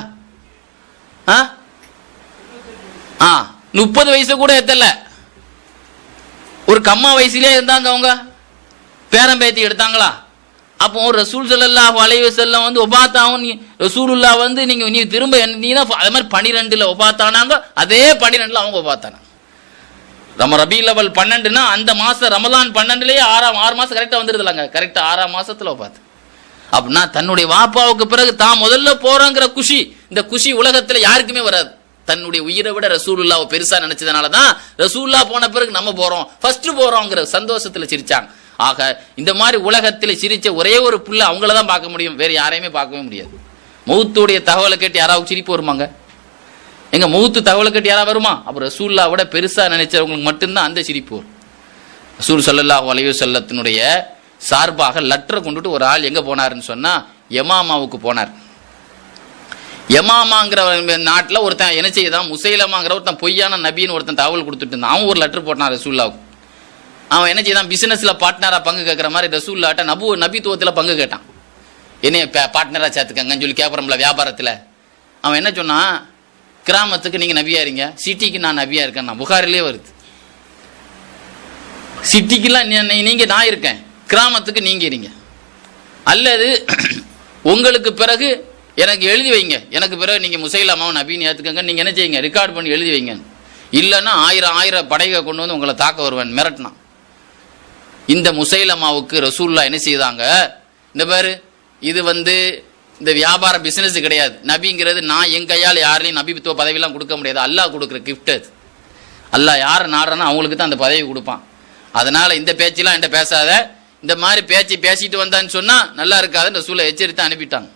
30 வயசு கூட எத்தல. ஒரு கம்மா வயசுலேயே இருந்தாங்க அவங்க. பேரம்பேத்தி எடுத்தாங்களா? அப்போ ரசூல் ஸல்லல்லாஹு அலைஹி வஸல்லம் வந்து வஃபாத்தாகும், ரசூலுல்லாஹ் வந்து நீ திரும்ப நீ தான் அதே மாதிரி 12ல் வஃபாத்தானாங்க. அதே 12ல் அவங்க வஃபாத்தானாங்க. ரபீல் அவல் 12னா அந்த மாதம் ரமலான் 12லேயே 6 மாதம் கரெக்டாக வந்துடுதுலாங்க. கரெக்டாக 6ஆம் மாதத்தில் வஃபாத். அப்படின்னா தன்னுடைய வாப்பாவுக்கு பிறகு தான் முதல்ல போகிறோங்கிற குஷி, இந்த குஷி உலகத்தில் யாருக்குமே வராது. தன்னுடைய உயிரை விட ரசூலுல்லாவை பெருசாக நினச்சதுனால தான் ரசூலுல்லாஹ் போன பிறகு நம்ம போகிறோம், ஃபஸ்ட்டு போகிறோங்கிற சந்தோஷத்தில் சிரித்தாங்க. ஆக இந்த மாதிரி உலகத்தில் சிரித்த ஒரே ஒரு புள்ள அவங்கள தான் பார்க்க முடியும், வேறு யாரையுமே பார்க்கவே முடியாது. மௌத்துடைய தகவலை கேட்டு யாராவது சிரிப்பு வருமாங்க? எங்க மௌத்து தகவலை கேட்டு யாராவது வருமா? அப்புறம் ரசூலுல்லாஹ் விட பெருசாக நினைச்சவங்களுக்கு மட்டும்தான் அந்த சிரிப்பு வரும். ரசூல் ஸல்லல்லாஹு அலைஹி வஸல்லத்தினுடைய சார்பாக லெட்டரை கொண்டுட்டு ஒரு ஆள் எங்கே போனாருன்னு சொன்னால் யமாமாவுக்கு போனார். யமாமாங்கிற நாட்டில் ஒருத்தன் என்ன செய்தான், முசைலமாங்கிற ஒருத்தன் பொய்யான நபின்னு ஒருத்தன் தகவல் கொடுத்துட்டு இருந்தான். அவன் ஒரு லெட்டர் போட்டான் ரசூலுல்லாவுக்கு. அவன் என்ன செய்தான், பிசினஸில் பார்ட்னராக பங்கு கேட்குற மாதிரி ரசூலுல்லாஹ்ட்ட நபித்துவத்தில் பங்கு கேட்டான். என்னைய பார்ட்னராக சேர்த்துக்கங்கன்னு சொல்லி கேட்குறோம்ல வியாபாரத்தில். அவன் என்ன சொன்னான், கிராமத்துக்கு நீங்கள் நபியா இருங்க, சிட்டிக்கு நான் நபியா இருக்கேன். புகாரிலே வருது. சிட்டிக்கெல்லாம் நீங்கள் நான் இருக்கேன், கிராமத்துக்கு நீங்கள் இருங்க. அல்லது உங்களுக்கு பிறகு எனக்கு எழுதி வைங்க, எனக்கு பிறகு நீங்கள் முசைலமாவும் நபின்னு ஏற்றுக்கங்க, நீங்கள் என்ன செய்யுங்க, ரெக்கார்ட் பண்ணி எழுதி வைங்க. இல்லைன்னா 1000 படைகளை கொண்டு வந்து உங்களை தாக்க வருவேன் மிரட்டினான். இந்த முசைலமாவுக்கு ரசூலுல்லாஹ் என்ன செய்தாங்க, இந்த பாரு இது இந்த வியாபார பிசினஸ் கிடையாது, நபிங்கிறது நான் என் கையால் யாரையும் நபித்துவ பதவியெல்லாம் கொடுக்க முடியாது, அல்லாஹ் கொடுக்குற கிஃப்ட் அது. அல்லாஹ் யாரை நாடுறானோ அவங்களுக்கு தான் அந்த பதவி கொடுப்பான். அதனால இந்த பேச்செல்லாம் என்கிட்ட பேசாத, இந்த மாதிரி பேசிட்டு வந்தான்னு சொன்னா நல்லா இருக்காதுன்னு ரசூலை எச்சரித்து அனுப்பிட்டாங்க.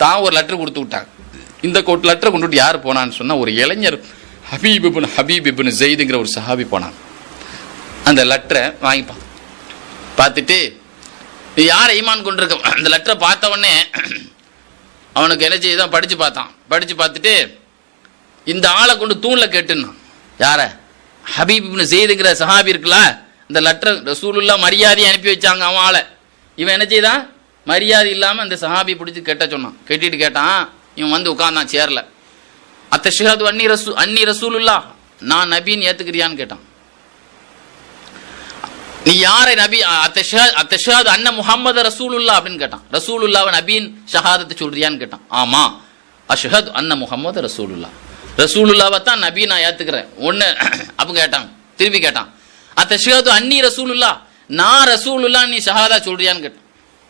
தான் ஒரு லெட்டர் கொடுத்து விட்டாங்க. இந்த லெட்டரை கொண்டுட்டு யார் போனான்னு சொன்னா ஒரு இளைஞர் ஹபீப் இப்னு ஸைதுங்கிற ஒரு சஹாபி போனாங்க. அந்த லெட்டரை வாங்கிப்பான். பார்த்துட்டு நீ யார் ஈமான் கொண்டிருக்க, அந்த லெட்டரை பார்த்த உடனே அவனுக்கு என்ன செய்தான் படிச்சு பார்த்தான். படிச்சு பார்த்துட்டு இந்த ஆளை கொண்டு தூணில் கேட்டுன்னா, யார ஹபீப் இப்னு ஸைதுங்கிற சஹாபி இருக்குல்ல, இந்த லெட்டர் ரசூலுல்லாஹ் மரியாதையை அனுப்பி வச்சாங்க அவன் ஆளை. இவன் என்ன செய்தான், மரியாதை இல்லாமல் அந்த சஹாபி பிடிச்சி கெட்ட சொன்னான். கெட்டிட்டு கேட்டான். இவன் உட்கார்ந்தான் சேர்ல. அத்தஷஹது அன்னி ரசூலுல்லாஹ், நான் நபின்னு ஏத்துக்கிறியான்னு கேட்டான். நீ யாரை நபி, அத்தஷஹது அன்ன முஹம்மது ரசூலுல்லாஹ் அப்படின்னு கேட்டான். ரசூலுல்லாஹ் நபியின் ஷஹாதத்தை சொல்றியான்னு கேட்டான். ஆமா, அஷ்ஹது அன்ன முஹம்மது ரசூலுல்லாஹ், ரசூலுல்லாஹ்வை தான் நபி நான் ஏத்துக்கிறேன் ஒன்னு. அப்ப கேட்டான், திருப்பி கேட்டான், அத்தஷஹது அன்னி ரசூலுல்லாஹ், நான் ரசூலுல்லாஹ் நீ ஷஹாதா சொல்றியான்னு கேட்டான்.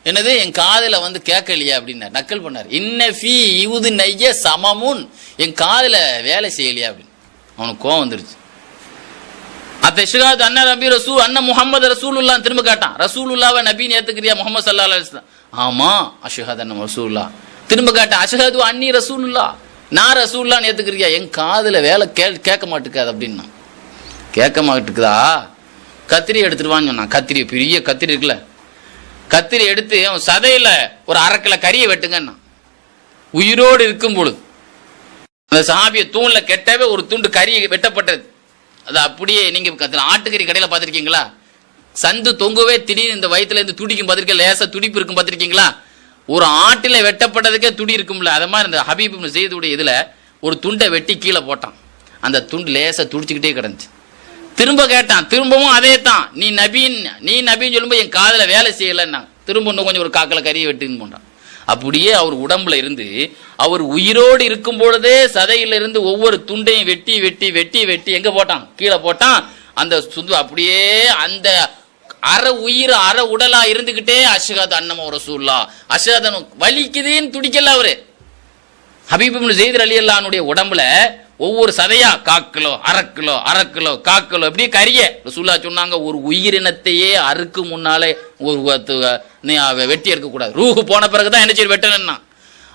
என்னது, என் காதுல கேட்கலையா அப்படின்னு நக்கல் பண்ணார். இன்னஃபி இவுது நைய சமமுன், என் காதுல வேலை செய்யலையா அப்படின்னு அவனுக்கு கோவம் வந்துருச்சு. அத்தஷஹது அன்ன நபி ரசூல் அன்ன முஹம்மது ரசூலுல்லாஹ் திரும்ப கேட்டான். ரசூலுல்லாஹ்வை நபின்னு ஏத்துக்கிறியா முஹம்மது ஸல்லல்லாஹு அலைஹி வஸல்லம்? ஆமா, அஷ்ஹது அன்ன ரசூலுல்லாஹ். திரும்ப கேட்டான், அஷ்ஹது அன்னி ரசூலுல்லாஹ், நான் ரசூலுல்லாஹ்னு ஏத்துக்கிறியா? என் காதுல வேலை கேட்க மாட்டேங்குது அப்படின்னா. கேட்க மாட்டேங்குதா, கத்திரி எடுத்துருவான்னு சொன்னான். கத்திரி, பெரிய கத்திரி இருக்குல்ல, கத்திரி எடுத்து அவன் சதையில ஒரு 1/2 கிலோ கறியை வெட்டுங்கன்னா. உயிரோடு இருக்கும் பொழுது அந்த சஹாபிய தூண்ல கெட்டவே ஒரு துண்டு கறி வெட்டப்பட்டது. அது அப்படியே நீங்க ஆட்டுக்கறி கடையில பார்த்திருக்கீங்களா, சந்து தொங்குவே திடீர்னு இந்த வயிற்றுல இருந்து துடிக்கும் பார்த்திருக்கீங்க, லேசா துடிப்பு இருக்கும் பார்த்திருக்கீங்களா, ஒரு ஆட்டில வெட்டப்பட்டதுக்கே துடி இருக்கும்ல, அது மாதிரி இந்த ஹபீப் இப்னு ஸைதுடைய இதுல ஒரு துண்டை வெட்டி கீழே போட்டான். அந்த துண்டு லேசா துடிச்சுக்கிட்டே கிடந்துச்சு. திரும்ப கேட்டான், திரும்பவும் அதே தான், நீ நபின்னு சொல்லும்போது என் காதுல வேலை செய்யலைன்னா. திரும்ப இன்னும் கொஞ்சம் ஒரு 1/4 கிலோ கறியை வெட்டுன்னு போட்டான். அப்படியே அவர் உடம்புல இருந்து அவர் உயிரோடு இருக்கும் பொழுதே சதையில இருந்து ஒவ்வொரு துண்டையும் வெட்டி வெட்டி வெட்டி வெட்டி எங்க போட்டான், கீழே போட்டான். அந்த சுந்து அப்படியே அந்த அரை உயிர் அரை உடலா இருந்துகிட்டே அஷ்ஹது அன்ன ரசூலுல்லாஹ், அஷ்ஹது வலிக்குதுன்னு துடிக்கல அவரு. ஹபீப் இப்னு ஸைத் ரலியல்லாஹு அன்ஹுடைய உடம்புல ஒவ்வொரு சதையா 1/4 கிலோ 1/2 கிலோ 1/2 கிலோ 1/4 கிலோ இப்படியே கரிய. ரசூலுல்லாஹ் சொன்னாங்க, ஒரு உயிரினத்தையே அறுக்கு முன்னாலே ஒரு வெட்டி இருக்கக்கூடாது. ரூஹு போன பிறகுதான் என்ன செய்ய வெட்டணும்னா.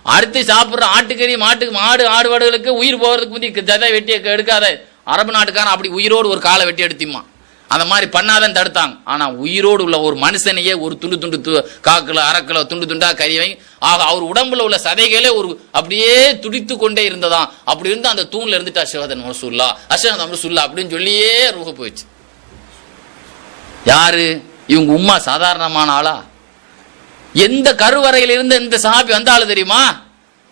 அடுத்து சாப்பிட்ற ஆட்டுக்கறி மாடு ஆடுகளுக்கு உயிர் போகிறதுக்கு முந்தி ஜதை வெட்டி எடுக்காத. அரபு நாட்டுக்காரன் அப்படி உயிரோடு ஒரு காலை வெட்டி எடுத்திமா, அந்த மாதிரி பண்ணாதான் தடுத்தாங்க. ஆனா உயிரோடு உள்ள ஒரு மனுஷனையே ஒரு துண்டு 1/4 கிலோ 1/2 கிலோ துண்டா கறி வாங்கி, ஆக அவர் உடம்புல உள்ள சதைகளே ஒரு அப்படியே துடித்து கொண்டே இருந்ததாம். அப்படி இருந்து அந்த தூண்ல இருந்துட்டு அஷ்ஹது அன்ன ரசூலுல்லாஹ் அஷ்ஹது ரசூலுல்லாஹ் அப்படின்னு சொல்லியே ரூஹு போயிடுச்சு. யாரு இவங்க உம்மா சாதாரணமான ஆளா? எந்த கருவறையில் இருந்து இந்த சஹாபி வந்த ஆளு தெரியுமா?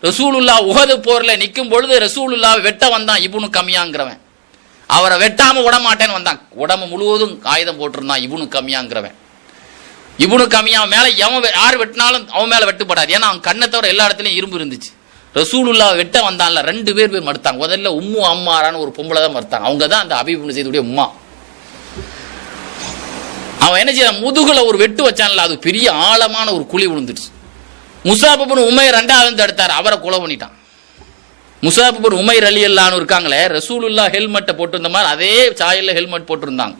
ரசூலுல்லாஹ் உஹது போர்ல நிற்கும் பொழுது ரசூலுல்லாஹ் வெட்ட வந்தான் இப்னு கமியாங்கிறவன். அவரை வெட்டாம விடமாட்டேன்னு வந்தான். உடம்பு முழுவதும் ஆயுதம் போட்டிருந்தான் இப்னு கமியாங்கிறவன். இப்னு கமியா மேல யார் வெட்டினாலும் அவன் மேல வெட்டுப்படாது. ஏன்னா அவன் கண்ணை தவிர எல்லா இடத்துலயும் இரும்பு இருந்துச்சு. ரசூலுல்லாஹ் வெட்ட வந்தான்ல, 2 பேர் போய் மறுத்தாங்க. முதல்ல உம்மு அம்மாரான்னு ஒரு பொம்பளை தான் மறுத்தாங்க. அவங்க தான் அந்த ஹபீப் இப்னு ஸைதுடைய உம்மா. அவன் என்ன செய்ய, முதுகுல ஒரு வெட்டு வச்சான்ல, அது பெரிய ஆழமான ஒரு குழி விழுந்துருச்சு. முஸாப் இப்னு உமைர் 2வது தடுத்தார், அவரை கொலை பண்ணிட்டான். முஸாப் இப்னு உமைர் ரலியல்லாஹு அன்ஹு இருக்காங்களே, ரசூலுல்லாஹ் ஹெல்மெட்டை போட்டிருந்த மாதிரி அதே சாயல்ல ஹெல்மெட் போட்டிருந்தாங்க.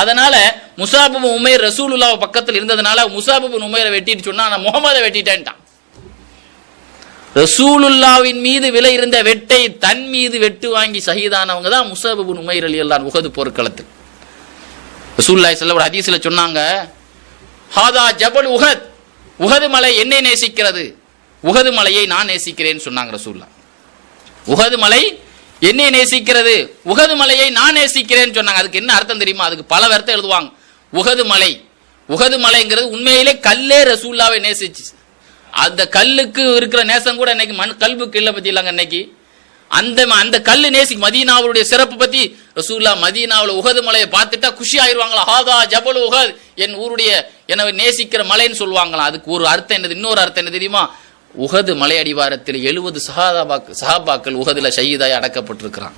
அதனால முஸாப் இப்னு உமைர் ரசூலுல்லாஹ் பக்கத்தில் இருந்ததுனால முஸாப் இப்னு உமைரை வெட்டிட்டு சொன்னா, நான் முஹம்மதை வெட்டிட்டேன்ட்டான். ரசூலுல்லாஹ்வின் மீது விலை இருந்த வெட்டை தன் மீது வெட்டு வாங்கி ஷஹீதானவங்க தான் முஸாப் இப்னு உமைர் ரலியல்லாஹு அன்ஹு உஹது போர்க்களத்தில். ரசூலுல்லாஹி ஸல்லல்லாஹு அலைஹி ஹதீஸ்ல சொன்னாங்க, ஹாதா ஜபல் உஹத், உஹது மலை என்னை நேசிக்கிறது, உஹது மலையை நான் நேசிக்கிறேன்னு சொன்னாங்க ரசூலுல்லாஹ். உஹது மலை என்னை நேசிக்கிறது, உஹது மலையை நான் நேசிக்கிறேன்னு சொன்னாங்க. அதுக்கு என்ன அர்த்தம் தெரியுமா? அதுக்கு பல அர்த்தம் எழுதுவாங்க. உஹது மலைங்கிறது உண்மையிலே கல்லே ரசூலுல்லாஹ்வை நேசிச்சு. அந்த கல்லுக்கு இருக்கிற நேசம் கூட இன்னைக்கு கல்புக்கு இல்லை பத்தி இல்லைங்க. இன்னைக்கு அந்த கல்லு மதீனாவுடைய சிறப்பு பத்தி ரசூலுல்லாஹ் மதீனாவுல உஹது மலையை பார்த்துட்டா குஷி ஆயிருவாங்களா. ஹாதா ஜபல் உஹத், என் ஊருடைய என்னை நேசிக்கிற மலைன்னு சொல்லுவாங்களாம். அதுக்கு ஒரு அர்த்தம் என்னது, இன்னொரு அர்த்தம் என்ன தெரியுமா? உஹது மலை அடிவாரத்தில் 70 சஹாபாக்கள் உஹதுல ஷஹீதாய் அடக்கப்பட்டிருக்கிறான்.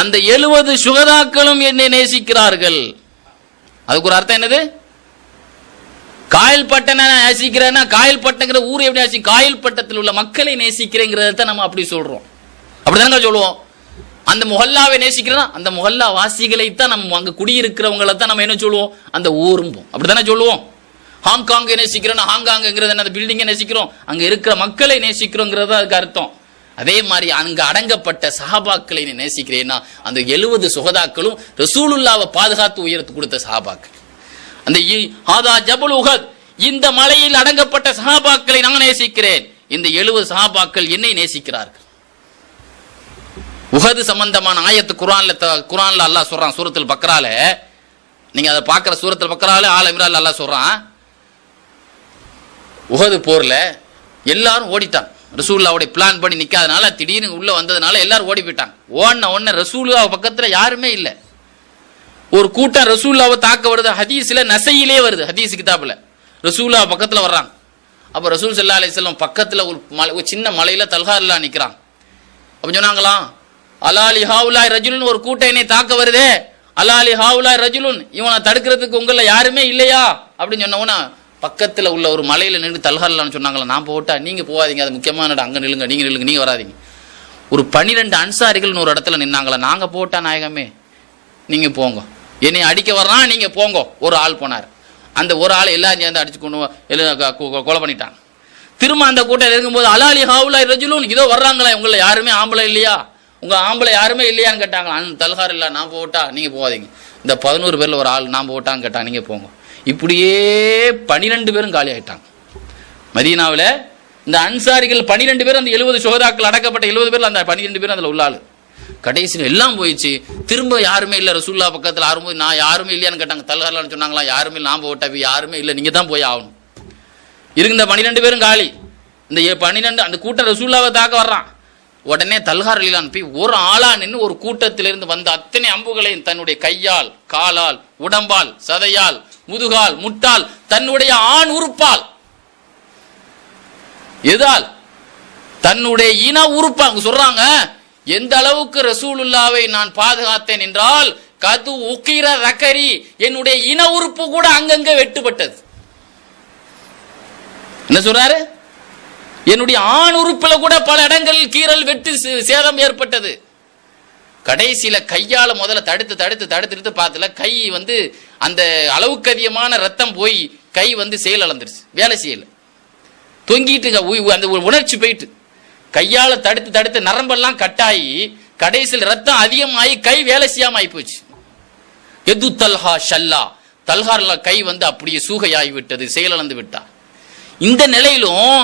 அந்த 70 சுகதாக்களும் என்னை நேசிக்கிறார்கள். அதுக்கு ஒரு அர்த்தம் என்னது? காயல்பட்டனை நேசிக்கிறேன்னா காயல்பட்டங்கிற ஊர் எப்படி நேசி, காயல்பட்டத்தில் உள்ள மக்களை நேசிக்கிறேங்கிறத நம்ம அப்படி சொல்றோம். அப்படிதானங்க சொல்லுவோம். அந்த முஹல்லாவை நேசிக்கிறோம், அந்த முஹல்லா வாசிகளை தான் நம்ம அங்க குடியிருக்கிறவங்களை தான் நம்ம என்ன சொல்லுவோம், அந்த ஊரும். அப்படித்தானே சொல்லுவோம். ஹாங்காங்கை நேசிக்கிறோம், ஹாங்காங்கிறது அந்த பில்டிங்கை நேசிக்கிறோம், அங்க இருக்கிற மக்களை நேசிக்கிறோங்கிறது அதுக்கு அர்த்தம். அதே மாதிரி அங்க அடங்கப்பட்ட சஹாபாக்களை நேசிக்கிறேன்னா அந்த 70 சுகதாக்களும் ரசூலுல்லாவை பாதுகாத்து உயர்த்து கொடுத்த சஹாபாக்கள். அந்த ஹாதா ஜபுல் உஹத், இந்த மலையில் அடங்கப்பட்ட சஹாபாக்களை நான் நேசிக்கிறேன், இந்த 70 சஹாபாக்கள் என்னை நேசிக்கிறார்கள். உஹது சம்பந்தமான ஆயத்து குர்ஆன்ல அல்லாஹ் சொல்றான் சூரத்துல் பக்ரால. நீங்க அதை பார்க்கிற சூரத்துல் பக்ரால ஆல இம்ரான்ல அல்லாஹ் சொல்றான், உஹது போர்ல எல்லாரும் ஓடிட்டாங்க. ரசூலுல்லாஹ்வுடைய பிளான் பண்ணி நிக்காதனால திடீர்னு உள்ள வந்ததுனால எல்லாரும் ஓடி போயிட்டாங்க. ஓடின ரசூலுல்லாஹ் பக்கத்துல யாருமே இல்ல. ஒரு கூட்டம் ரசூலுல்லாஹ்வை தாக்க வருது. ஹதீஸ்ல நசையிலே வருது, ஹதீஸ் கிதாபுல ரசூலுல்லாஹ் பக்கத்துல வர்றாங்க. அப்ப ரசூல் ஸல்லல்லாஹு அலைஹி வஸல்லம் பக்கத்துல ஒரு சின்ன மலையில தல்ஹார்ல நிக்கிறாங்க. அப்ப சொன்னாங்களாம், அலாலி ஹாவுலாய் ரஜுலுன், ஒரு கூட்டம் என்னை தாக்க வருதே, அலாலி ஹாவுலாய் ரஜுலுன், இவனை தடுக்கிறதுக்கு உங்கள யாருமே இல்லையா அப்படின்னு சொன்னவனா பக்கத்துல உள்ள ஒரு மலையில நின்று தல்ஹார்லான்னு சொன்னாங்களா, நான் போட்டா நீங்க போவாதீங்க, அது முக்கியமான இடம், அங்க நில்லுங்க, நீங்க நில்லுங்க, நீங்க வராதிங்க. ஒரு 12 அன்சாரிகள் ஒரு இடத்துல நின்னாங்களா, நாங்க போட்டா நாயகமே நீங்க போங்க, என்னை அடிக்க வர்றான் நீங்க போங்க. ஒரு ஆள் போனார். அந்த ஒரு ஆள் எல்லாரும் சேர்ந்து அடிச்சு கொலை பண்ணிட்டாங்க. திரும்ப அந்த கூட்டம் இருக்கும்போது அலாலி ஹாவுலாய் ரஜுலுன், இதோ வர்றாங்களா, உங்களை யாருமே ஆம்பளை இல்லையா, உங்க ஆம்பளை யாருமே இல்லையான்னு கேட்டாங்களா. தல்ஹார் இல்ல, நான் போட்டா நீங்க போவாதீங்க. இந்த 11 பேர்ல ஒரு ஆள் நான் போட்டான்னு கேட்டாங்க, நீங்க போங்க. இப்படியே 12 பேரும் காலி ஆயிட்டாங்க மதீனாவில். இந்த அன்சாரிகள் 12 பேர், அந்த 70 சுஹதாக்கள் அடக்கப்பட்ட 70 பேர்ல அந்த 12 பேரும் அதுல உள்ள ஆளு. கடைசியில் எல்லாம் போயிடுச்சு. திரும்ப யாருமே இல்லை ரசூலுல்லாஹ் பக்கத்தில். ஆறும்போது நான் யாருமே இல்லையான்னு கேட்டாங்க. தல்ஹார்லான்னு சொன்னாங்களா, யாருமே இல்லை, நான் போட்டா யாருமே இல்லை, நீங்க தான் போய் ஆகணும். இந்த 12 பேரும் காலி. இந்த 12 அந்த கூட்டம் ரசூலுல்லாஹ்வை தாக்க வர்றான். உடனே தல்ஹார் ரலியல்லாஹு அன்ஹு ஒரு ஆளா நின்று ஒரு கூட்டத்திலிருந்து வந்த அத்தனை அம்புகளையும் தன்னுடைய கையால், காலால், உடம்பால், சதையால், முதுகால், முட்டால், தன்னுடைய ஆண் உறுப்பால், எதால், தன்னுடைய இன உறுப்பா சொல்றாங்க. எந்த அளவுக்கு ரசூலுல்லாவை நான் பாதுகாத்தேன் என்றால், கது உக்கிர ரக்கரி, என்னுடைய இன உறுப்பு கூட அங்கங்க வெட்டுப்பட்டது. என்ன சொல்றாரு, என்னுடைய ஆண் உறுப்புல கூட பல இடங்களில் கீறல், வெட்டு, சேதம் ஏற்பட்டது. கடைசியில கையால முதல்ல தடுத்து பார்த்தல, கை அந்த அளவுக்கு அதிகமான ரத்தம் போய் கை செயலிழந்துருச்சு, வேலை செய்யல, தொங்கிட்டு அந்த உணர்ச்சி போயிட்டு கையால தடுத்து நரம்பெல்லாம் கட்டாயி கடைசியில் ரத்தம் அதிகமாகி கை வேலை செய்யாம ஆகி போச்சு. எது தல்ஹா ஷல்லா, தல்ஹார்ல கை அப்படியே சூகையாகி விட்டது, செயலிழந்து விட்டார். இந்த நிலையிலும்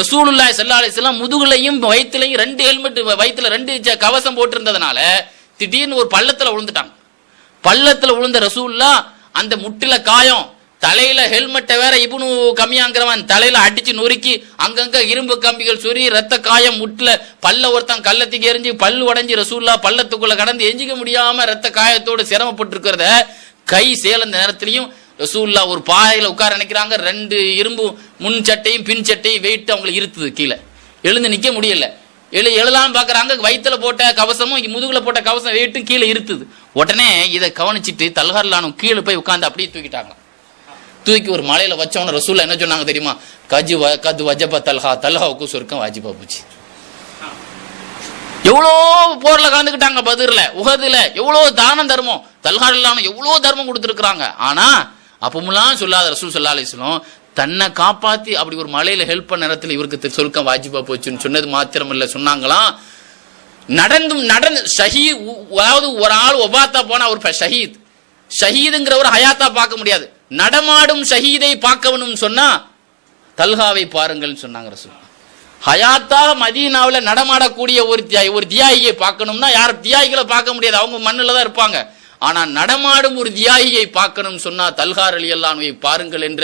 ரசூலுல்லாஹி ஸல்லல்லாஹு அலைஹி வஸல்லம் முதுகுலையும் வயிற்றுலையும் 2 ஹெல்மெட், வயிற்றுல 2 கவசம் போட்டு இருந்ததுனால திடீர்னு ஒரு பள்ளத்துல விழுந்துட்டாங்க. பள்ளத்துல விழுந்த ரசூலுல்லாஹ் அந்த முட்டில காயம், தலையில ஹெல்மெட்டை வேற இப்னு கமியாங்கிறவன் தலையில அடிச்சு நொறுக்கி அங்கங்க இரும்பு கம்பிகள் சொறி ரத்த காயம், முட்டில பல்ல ஒருத்தன் கள்ளத்துக்கு எரிஞ்சு பல்லு உடைஞ்சு ரசூலுல்லாஹ் பள்ளத்துக்குள்ள கடந்து எஞ்சிக்க முடியாம ரத்த காயத்தோடு சிரமப்பட்டு இருக்கிறத கை சேலந்த நேரத்திலையும் ரசூலுல்லாஹ் ஒரு பாறையில உட்கார நினைக்கிறாங்க. 2 இரும்பு முன் சட்டையும் பின் சட்டையும் வெயிட்டு அவங்களை இருத்துது, கீழே எழுந்து நிக்க முடியல. எழலாம் பாக்குறாங்க, வயிற்றுல போட்ட கவசமும் முதுகுல போட்ட கவசம் வெயிட்டும் கீழே இருத்துது. உடனே இதை கவனிச்சுட்டு தல்ஹார்லானு கீழே போய் உட்கார்ந்து அப்படியே தூக்கிட்டாங்க. தூக்கி ஒரு மலையில வச்சவன ரசூலுல்லாஹ் என்ன சொன்னாங்க தெரியுமா, கது வஜப தல்ஹா, தல்ஹாவுக்கு சொர்க்கம் வாஜிபா போச்சு. எவ்வளோ போர்ல கலந்துக்கிட்டாங்க, பத்ர்ல, உஹதுல எவ்வளோ தானம் தர்மம், தல்ஹார்லானு எவ்வளோ தர்மம் கொடுத்துருக்காங்க. ஆனா அப்பமெல்லாம் சொல்லாத ரசூல் ஸல்லல்லாஹு அலைஹி வஸல்லம் தன்னை காப்பாத்தி அப்படி ஒரு மலையில ஹெல்ப் பண்ண நேரத்தில் இவருக்கு சொர்க்கம் வாஜிபா போச்சுன்னு சொன்னது மாத்திரம் இல்ல, சொன்னாங்களாம் நடந்து ஷஹீத், அதாவது ஒரு ஆள் ஒபாத்தா போனா ஒரு ஷஹீத், ஷஹீதுங்கிற ஒரு ஹயாத்தா பார்க்க முடியாது, நடமாடும் ஷஹீதை பார்க்கணும்னு சொன்னா தல்ஹாவை பாருங்கள்னு சொன்னாங்க ரசூல். ஹயாத்தா மதீனாவில் நடமாடக்கூடிய ஒரு தியாகியை பார்க்கணும்னா யார் தியாகிகளை பார்க்க முடியாது, அவங்க மண்ணில் தான் இருப்பாங்க. ஆனா நடமாடும் ஒரு தியாகியை பார்க்கணும் சொன்னா தல்ஹார் ரலியல்லாஹு அன்ஹுவை பாருங்கள் என்ற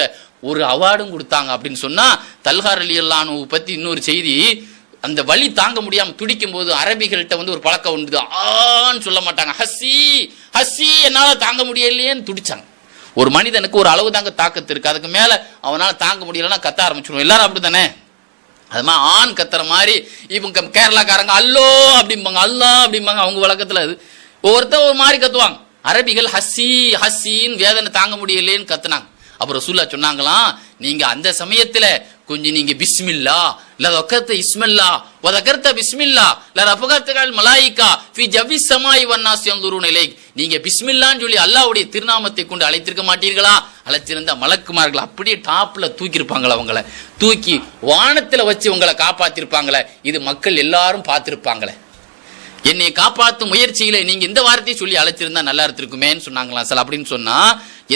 ஒரு அவார்டும் கொடுத்தாங்க. அப்படின்னு சொன்னா தல்ஹார் ரலியல்லாஹு அன்ஹு பத்தி இன்னொரு செய்தி, அந்த வலி தாங்க முடியாம துடிக்கும் போது அரபிகள்கிட்ட ஒரு பழக்கம் உண்டு, ஆன்னு சொல்ல மாட்டாங்க, ஹஸ்ஸி ஹஸ்ஸி என்னால தாங்க முடியலையேன்னு துடிச்சாங்க. ஒரு மனிதனுக்கு ஒரு அளவு தாங்க தாக்கத்து இருக்கு, அதுக்கு மேல அவனால தாங்க முடியலன்னா கத்த ஆரம்பிச்சிடுவோம். எல்லாரும் அப்படித்தானே, அது மாதிரி ஆண் கத்துற மாதிரி இவங்க கேரளாக்காரங்க அல்லோ அப்படிம்பாங்க, அல்லா அப்படிம்பாங்க, அவங்க வழக்கத்துல அது ஒவ்வொருத்தர் ஒரு மாதிரி கத்துவாங்க. அரபிகள் ஹஸ்ஸி ஹஸ்ஸின்னு வேதனை தாங்க முடியலேன்னு கத்துனாங்க. அப்புறம் ரசூல்லா சொன்னாங்களாம், நீங்க அந்த சமயத்துல கொஞ்சம் நீங்க பிஸ்மில்லா ல வகர்த இஸ்மில்லா வ தகர்த பிஸ்மில்லா ல ரஃபகத்தல் மலாயிகா ஃபி ஜவ்விஸ் ஸமாய் வன்னாஸ் யன்துரூன இலைக், நீங்க பிஸ்மில்லான்னு சொல்லி அல்லாஹ்வுடைய திருநாமத்தை கொண்டு அழைத்திருக்க மாட்டீர்களா? அழைச்சிருந்த மலக்குமார்கள் அப்படியே டாப்ல தூக்கி இருப்பாங்களே, அவங்கள தூக்கி வானத்துல வச்சு உங்களை காப்பாத்திருப்பாங்களே, இது மக்கள் எல்லாரும் பார்த்திருப்பாங்களே. என்னை காப்பாற்றும் முயற்சியில நீங்க இந்த வார்த்தையை சொல்லி அழைச்சிருந்தா நல்லா இருந்திருக்குமேன்னு சொன்னாங்களாம் சார். அப்படின்னு சொன்னா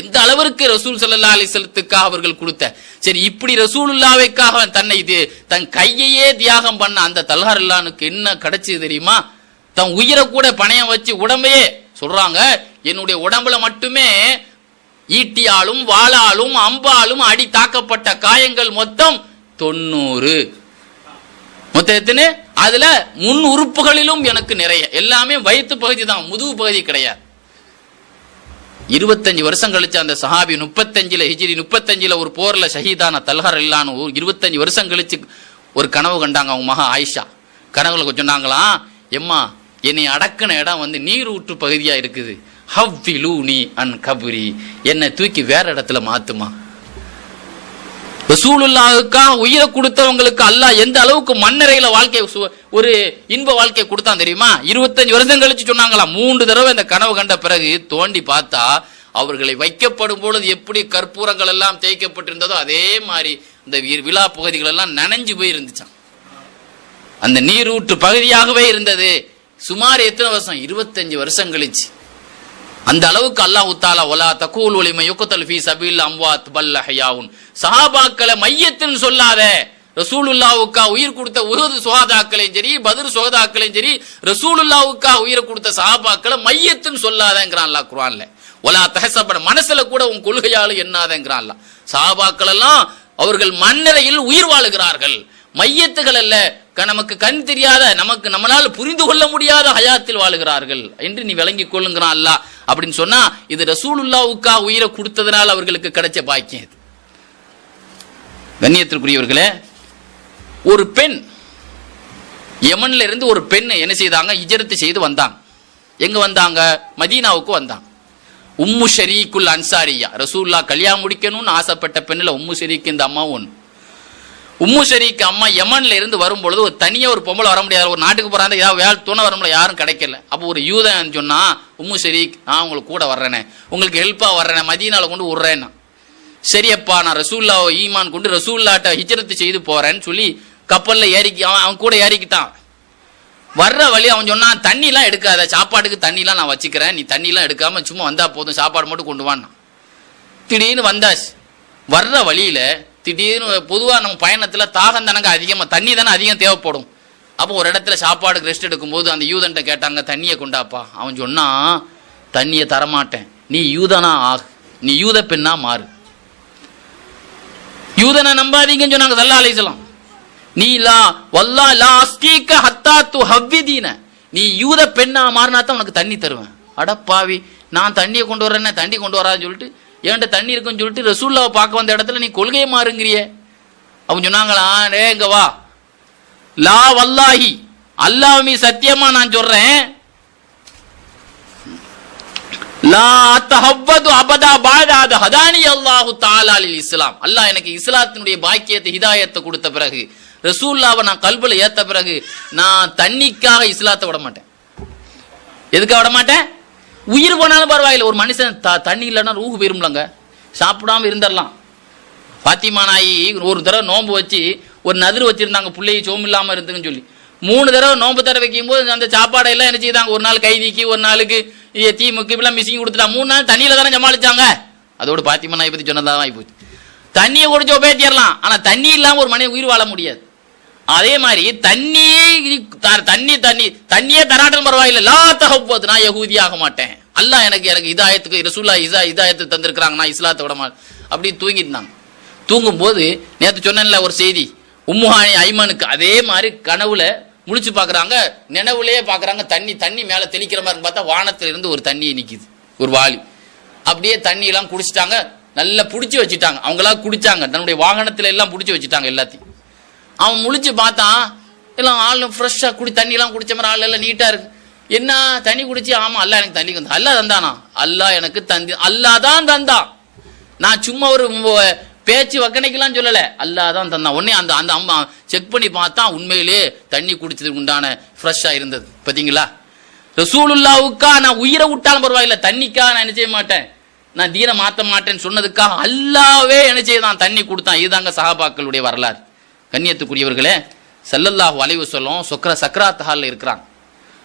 எந்த அளவிற்கு ரசூல் ஸல்லல்லாஹு அலைஹி வஸல்லத்துக்காக அவர்கள் கொடுத்த, சரி இப்படி ரசூலுல்லாஹ்வுக்காக தன்னை தன் கையையே தியாகம் பண்ண அந்த தல்ஹா ரலியல்லாஹுக்கு என்ன கிடைச்சது தெரியுமா? தன் உயிரை கூட பணையம் வச்சு உடம்பையே சொல்றாங்க, என்னுடைய உடம்புல மட்டுமே ஈட்டியாலும் வாளாலும் அம்பாலும் அடி தாக்கப்பட்ட காயங்கள் மொத்தம் 90. மொத்தம் எத்தனை? அதுல முன் உறுப்புகளிலும் எனக்கு நிறைய, எல்லாமே வயிற்று பகுதி தான், முதுகு பகுதி கிடையாது. 25 வருஷம் கழிச்சு அந்த சஹாபி 35 ஹிஜ்ரி 35 ஒரு போர்ல ஷஹீதான தல்ஹா ரலியல்லாஹு 25 வருஷம் கழிச்சு ஒரு கனவு கண்டாங்க. அவங்க மகா ஆயிஷா கனவுல சொன்னாங்களாம், எம்மா என்னை அடக்கின இடம் நீர் ஊற்று பகுதியா இருக்குது, ஹவ்விலூனி அன் கபுரி, என்னை தூக்கி வேற இடத்துல மாத்துமா. ரசூலுல்லாஹ்வுக்காக உயிரை கொடுத்தவங்களுக்கு அல்லாஹ் எந்த அளவுக்கு மண்ணறையில வாழ்க்கை ஒரு இன்ப வாழ்க்கை கொடுத்தான் தெரியுமா? 25 வருஷம் கழிச்சு சொன்னாங்களா, 3 தடவை இந்த கனவு கண்ட பிறகு தோண்டி பார்த்தா அவர்களை வைக்கப்படும் பொழுது எப்படி கற்பூரங்கள் எல்லாம் தேய்க்கப்பட்டிருந்ததோ அதே மாதிரி இந்த விழா பகுதிகள் எல்லாம் நனைஞ்சு போய் இருந்துச்சான். அந்த நீரூற்று பகுதியாகவே இருந்தது. சுமார் எத்தனை வருஷம்? 25 வருஷம் கழிச்சு. அந்த அளவுக்கு அல்லாஹ் தஆலா வலா தகூலு லிமன் யுக்தல் ஃபீ சபீல் அம்வாத் பல் அஹ்யாவுன், சஹாபாக்களை மையத்துன்னு சொல்லாத. ரசூலுல்லாஹ்வுக்கா உயிர் கொடுத்த உஹது சுஹதாக்களையும் சரி பத்ர் சுஹதாக்களையும் சரி ரசூலுல்லாஹ்வுக்கா உயிரை கொடுத்த சஹாபாக்களை மையத்துன்னு சொல்லாதங்கிறான் அல்லாஹ் குர்ஆன்ல. வலா தஹஸப, மனசுல கூட உன் கொள்கையால எண்ணாதங்கிறான் அல்லாஹ். சஹாபாக்கள் எல்லாம் அவர்கள் மண்ணறையில் உயிர் வாழுகிறார்கள், மையத்துகள் அல்ல, நமக்கு கண் தெரியாத நமக்கு நம்மளால் புரிந்து கொள்ள முடியாத ஹயாத்தில் வாழுகிறார்கள் என்று நீ விளங்கிக் கொள்ளுங்கிறான் அல்லாஹ். அப்படின்னு சொன்னா இது ரசூலுல்லாஹ்வுக்கா உயிரை கொடுத்ததனால் அவர்களுக்கு கிடைச்ச பாக்கியம் இது. கண்ணியத்திற்குரியவர்களே, ஒரு பெண் யமன்ல இருந்து ஒரு பெண் என்ன செய்தாங்க? ஹிஜ்ரத் செய்து வந்தாங்க. எங்க வந்தாங்க? மதீனாவுக்கு வந்தாங்க. உம்மு ஷரீக்குல் அன்சாரியா, ரசூலுல்லாஹ் கல்யாணம் முடிக்கணும்னு ஆசைப்பட்ட பெண்ணில் உம்மு ஷரீக் இந்த அம்மா ஒன்று. உம்மு ஷரீக் அம்மா யமன்ல இருந்து வரும்பொழுது ஒரு தனியா ஒரு பொம்பளை வர முடியாது, ஒரு நாட்டுக்கு போறாங்க, ஏதாவது வேலை துணை வர முடியல, யாரும் கிடைக்கல. அப்போ ஒரு யூதன் சொன்னா, உம்மு ஷரீக் நான் உங்களுக்கு கூட வர்றேனே, உங்களுக்கு ஹெல்ப்பா வர்றேனே, மதீனால கொண்டு விடுறேன்னா. சரியப்பா நான் ரசூலுல்லாஹ் ஈமான் கொண்டு ரசூலுல்லாஹ்ட்ட ஹிஜ்ரத் செய்து போறேன்னு சொல்லி கப்பல்ல ஏறிக்கி அவன் கூட ஏறிக்கிட்டான். வர்ற வழி அவன் சொன்னான், தண்ணிலாம் எடுக்காத, சாப்பாட்டுக்கு தண்ணிலாம் நான் வச்சுக்கிறேன், நீ தண்ணிலாம் எடுக்காம சும்மா வந்தா போதும், சாப்பாடு மட்டும் கொண்டு வான்னா. திடீர்னு வந்தாச்சு. வர்ற வழியில திடீர்னு பொதுவாக நம்ம பயணத்தில் தாகம் தானங்க அதிகமாக, தண்ணி தானே அதிகம் தேவைப்படும். அப்போ ஒரு இடத்துல சாப்பாடுக்கு ரெஸ்ட் எடுக்கும்போது அந்த யூதன்ட்ட கேட்டாங்க, தண்ணியை கொண்டாப்பா. அவன் சொன்னான், தண்ணியை தரமாட்டேன், நீ யூதனா ஆகு, நீ யூத பெண்ணா மாறு. யூதனை நம்பாதீங்கன்னு சொன்னாங்க ஸல்லல்லாஹு அலைஹி வஸல்லம். நீ லா வல்லா லா அஸ்கீக ஹத்தா துஹவ்விதீன, நீ யூத பெண்ணா மாறினா தான் உனக்கு தண்ணி தருவேன். அடப்பாவி, நான் தண்ணியை கொண்டு வரேன்னா தண்ணி கொண்டு வரான்னு சொல்லிட்டு என்கிட்ட தண்ணி இருக்குன்னு சொல்லிட்டு ரசூலுல்லாஹ்வை பார்க்க வந்த இடத்துல நீ கொள்கையை மாறுங்கிறிய. அவன் சொன்னாங்களா, இங்க வா, லா வல்லாஹி, அல்லாஹ் மீ சத்தியமா நான் சொல்றேன், லா தஹவ்வது அபதா பாதாத ஹதானி அல்லாஹு தஆலா லில் இஸ்லாம், அல்லாஹ் எனக்கு இஸ்லாத்தினுடைய பாக்கியத்தை ஹிதாயத்தை கொடுத்த பிறகு ரசூலுல்லாஹ்வை நான் கல்புல ஏத்த பிறகு நான் தண்ணிக்காக இஸ்லாத்தை விட மாட்டேன். எதுக்காக விட மாட்டேன்? உயிர் போனாலும் பரவாயில்ல, ஒரு மனுஷன் தண்ணி இல்லைன்னா ரூஹு போயிரும்லங்க, சாப்பிடாம இருந்துடலாம். பாத்திமா நாயி ஒரு தடவை நோன்பு வச்சு ஒரு நதிர் வச்சிருந்தாங்க, பிள்ளையை சோம் இல்லாம இருந்துன்னு சொல்லி 3 தடவை நோன்பு தர வைக்கும் போது அந்த சாப்பாடை எல்லாம் என்ன செய்தாங்க, ஒரு நாள் கைதிக்கு, ஒரு நாளுக்கு தீமுக்கு இப்பெல்லாம் மிஷின் கொடுத்துட்டா, 3 நாள் தண்ணியில தானே சமாளிச்சாங்க. அதோட பாத்திமா நாயை பத்தி சொன்னதான் ஆகி போச்சு. தண்ணியை குடிச்சு உபயோகிச்சிடலாம், ஆனா தண்ணி இல்லாம ஒரு மனிதன் உயிர் வாழ முடியாது. அதே மாதிரி தண்ணியே தராட்டம் பரவாயில்ல, லா தஹவ்வது, நான் யஹூதியாக மாட்டேன், அல்லாஹ் எனக்கு இதாயத்துக்கு ரசூலுல்லாஹ் இதாயத்து தந்திருக்கிறாங்க, நான் இஸ்லாத்தை விட மாட்டேன். அப்படி தூங்கிட்டாங்க. தூங்கும் போது நேற்று சொன்னேன்ல ஒரு செய்தி, உம்முஹானி ஐமனுக்கு அதே மாதிரி கனவுல முழிச்சு பாக்குறாங்க, நினைவுலயே பாக்குறாங்க, தண்ணி மேல தெளிக்கிற மாதிரி பார்த்தா வானத்துல இருந்து ஒரு தண்ணியை நிக்குது, ஒரு வாளி. அப்படியே தண்ணி எல்லாம் குடிச்சிட்டாங்க, நல்லா புடிச்சு வச்சுட்டாங்க, அவங்களா குடிச்சாங்க, தன்னுடைய வாகனத்துல எல்லாம் புடிச்சு வச்சுட்டாங்க எல்லாத்தையும். அவன் முழிச்சு பார்த்தான், எல்லாம் ஆள் ஃப்ரெஷ்ஷா தண்ணி எல்லாம் குடிச்ச மாதிரி ஆள் எல்லாம் நீட்டா இருக்கு. என்ன தண்ணி குடிச்சு? ஆமா, அல்லாஹ் எனக்கு தண்ணி தந்தா. அல்லாஹ் தந்தானா? அல்லாஹ் எனக்கு தந்தி, அல்லாஹ் தான் தந்தான். நான் சும்மா ஒரு பேச்சு வக்கணைக்கெல்லாம் சொல்லல, அல்லாஹ் தான் தந்தான். உடனே அந்த அந்த அம்மா செக் பண்ணி பார்த்தா உண்மையிலே தண்ணி குடிச்சதுக்கு உண்டான ஃப்ரெஷ்ஷா இருந்தது. பாத்தீங்களா, ரசூலுல்லாவுக்கா நான் உயிரை விட்டாலும் பரவாயில்ல, தண்ணிக்கா நான் என்ன செய்ய மாட்டேன், நான் தீன மாத்த மாட்டேன்னு சொன்னதுக்காக அல்லாவே என்ன செய்தான், தண்ணி கொடுத்தான். இதுதாங்க சஹாபாக்களுடைய வரலாறு. கண்ணியத்துக்குரியவர்களே, ஸல்லல்லாஹு அலைஹி வஸல்லம் சக்ராத் ஹால்ல இருக்கிறாங்க.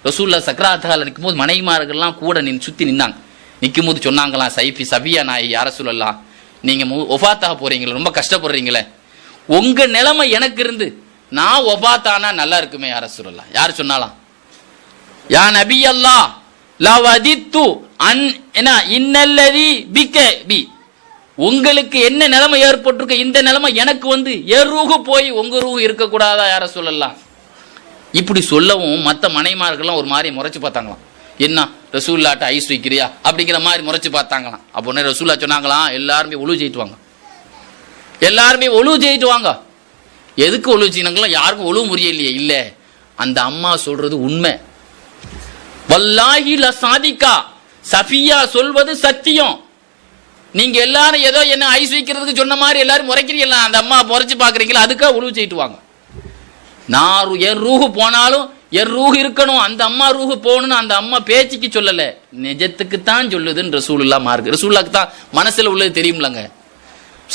ரசூல்லா சக்ராத் ஹால்ல நிற்கும்போது மனைவிமார்கள்லாம் கூட சுத்தி நின்னாங்க. நிற்கும் போது சொன்னாங்களாம், சஃபியா நாயி யார சொல்லலாம், நீங்க ஒஃபாத்தாக போறீங்களே, ரொம்ப கஷ்டப்படுறீங்களே, உங்க நிலைமை எனக்கு இருந்து நான் ஒஃபாத்தானா நல்லா இருக்குமே யார சொல்லலாம். யார் சொன்னாலாம், யா நபி அல்லாஹ் லவதித்து அன் என்ன இன்னல்லதி பிக பி, உங்களுக்கு என்ன நிலைமை ஏற்பட்டிருக்க, இந்த நிலைமை எனக்கு வந்து எருகு போய் உங்க ரூஹு இருக்க கூடாதா யார சொல்லலாம். இப்படி சொல்லவும் மற்ற மனைமார்கள்லாம் ஒரு மாதிரி முறைச்சு பார்த்தாங்களாம். என்ன ரசூல்லாட்ட ஐஸ் வைக்கிறியா அப்படிங்கிற மாதிரி முறைச்சு பார்த்தாங்களாம். அப்போ ரசூல்லா சொன்னாங்களாம், எல்லாருமே ஒழு செய்யிட்டு வாங்க, எல்லாருமே ஒழு செய்யிட்டு வாங்க. எதுக்கு ஒழு செய்யணுங்களா, யாருக்கும் ஒழு முறையில்லையே. இல்ல, அந்த அம்மா சொல்றது உண்மை. வல்லாஹி ல சாதிக்கா, சஃபியா சொல்வது சத்தியம். நீங்க எல்லாரும் ஏதோ என்ன ஐஸ் வைக்கிறதுக்கு சொன்ன மாதிரி எல்லாரும் முறைக்கிறீங்களா, அந்த அம்மா முறைச்சு பாக்குறீங்களா, அதுக்காக ஒழு செய்யிட்டு வாங்க. நான் என் ரூஹு போனாலும் என் ரூஹு இருக்கணும், அந்த அம்மா ரூஹு போகணும்னு அந்த அம்மா பேச்சுக்கு சொல்லல, நிஜத்துக்கு தான் சொல்லுதுன்னு ரசூலுல்லாஹ் மார்க்கு. ரசூலுல்லாஹ்க்கு தான் மனசுல உள்ளது தெரியும்லங்க.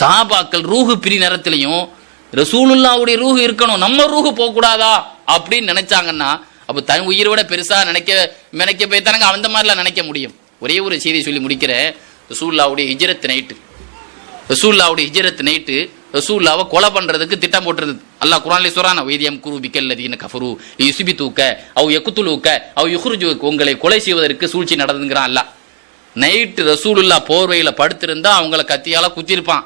சஹாபாக்கள் ரூஹு பிரி நேரத்திலையும் ரசூலுல்லாஹ்வுடைய ரூஹு இருக்கணும், நம்ம ரூஹு போக கூடாதா அப்படின்னு நினைச்சாங்கன்னா, அப்ப தன் உயிரோட பெருசா நினைக்க போய்த்தானங்க அந்த மாதிரிலாம் நினைக்க முடியும். ஒரே ஒரு செய்தி சொல்லி முடிக்கிறேன். ரசூலுல்லாஹ்வுடைய ஹிஜ்ரத் நைட்டு ரசூலுல்லாஹ்வை கொலை பண்றதுக்கு திட்டம் போட்டிருந்தது. அல்லாஹ் குர்ஆன்ல சொல்றான், வைதியம் குரு பிக்கல்லதீன கஃபரு யுஸ்பிதுக அவ் யக்துலுக அவ் யுக்ரிஜுக, உங்களை கொலை செய்வதற்கு சூழ்ச்சி நடந்துங்கறான் அல்லாஹ். நைட்டு ரசூலுல்லாஹ் போர்வையில படுத்திருந்தா அவங்கள கத்தியால குத்திருப்பான்.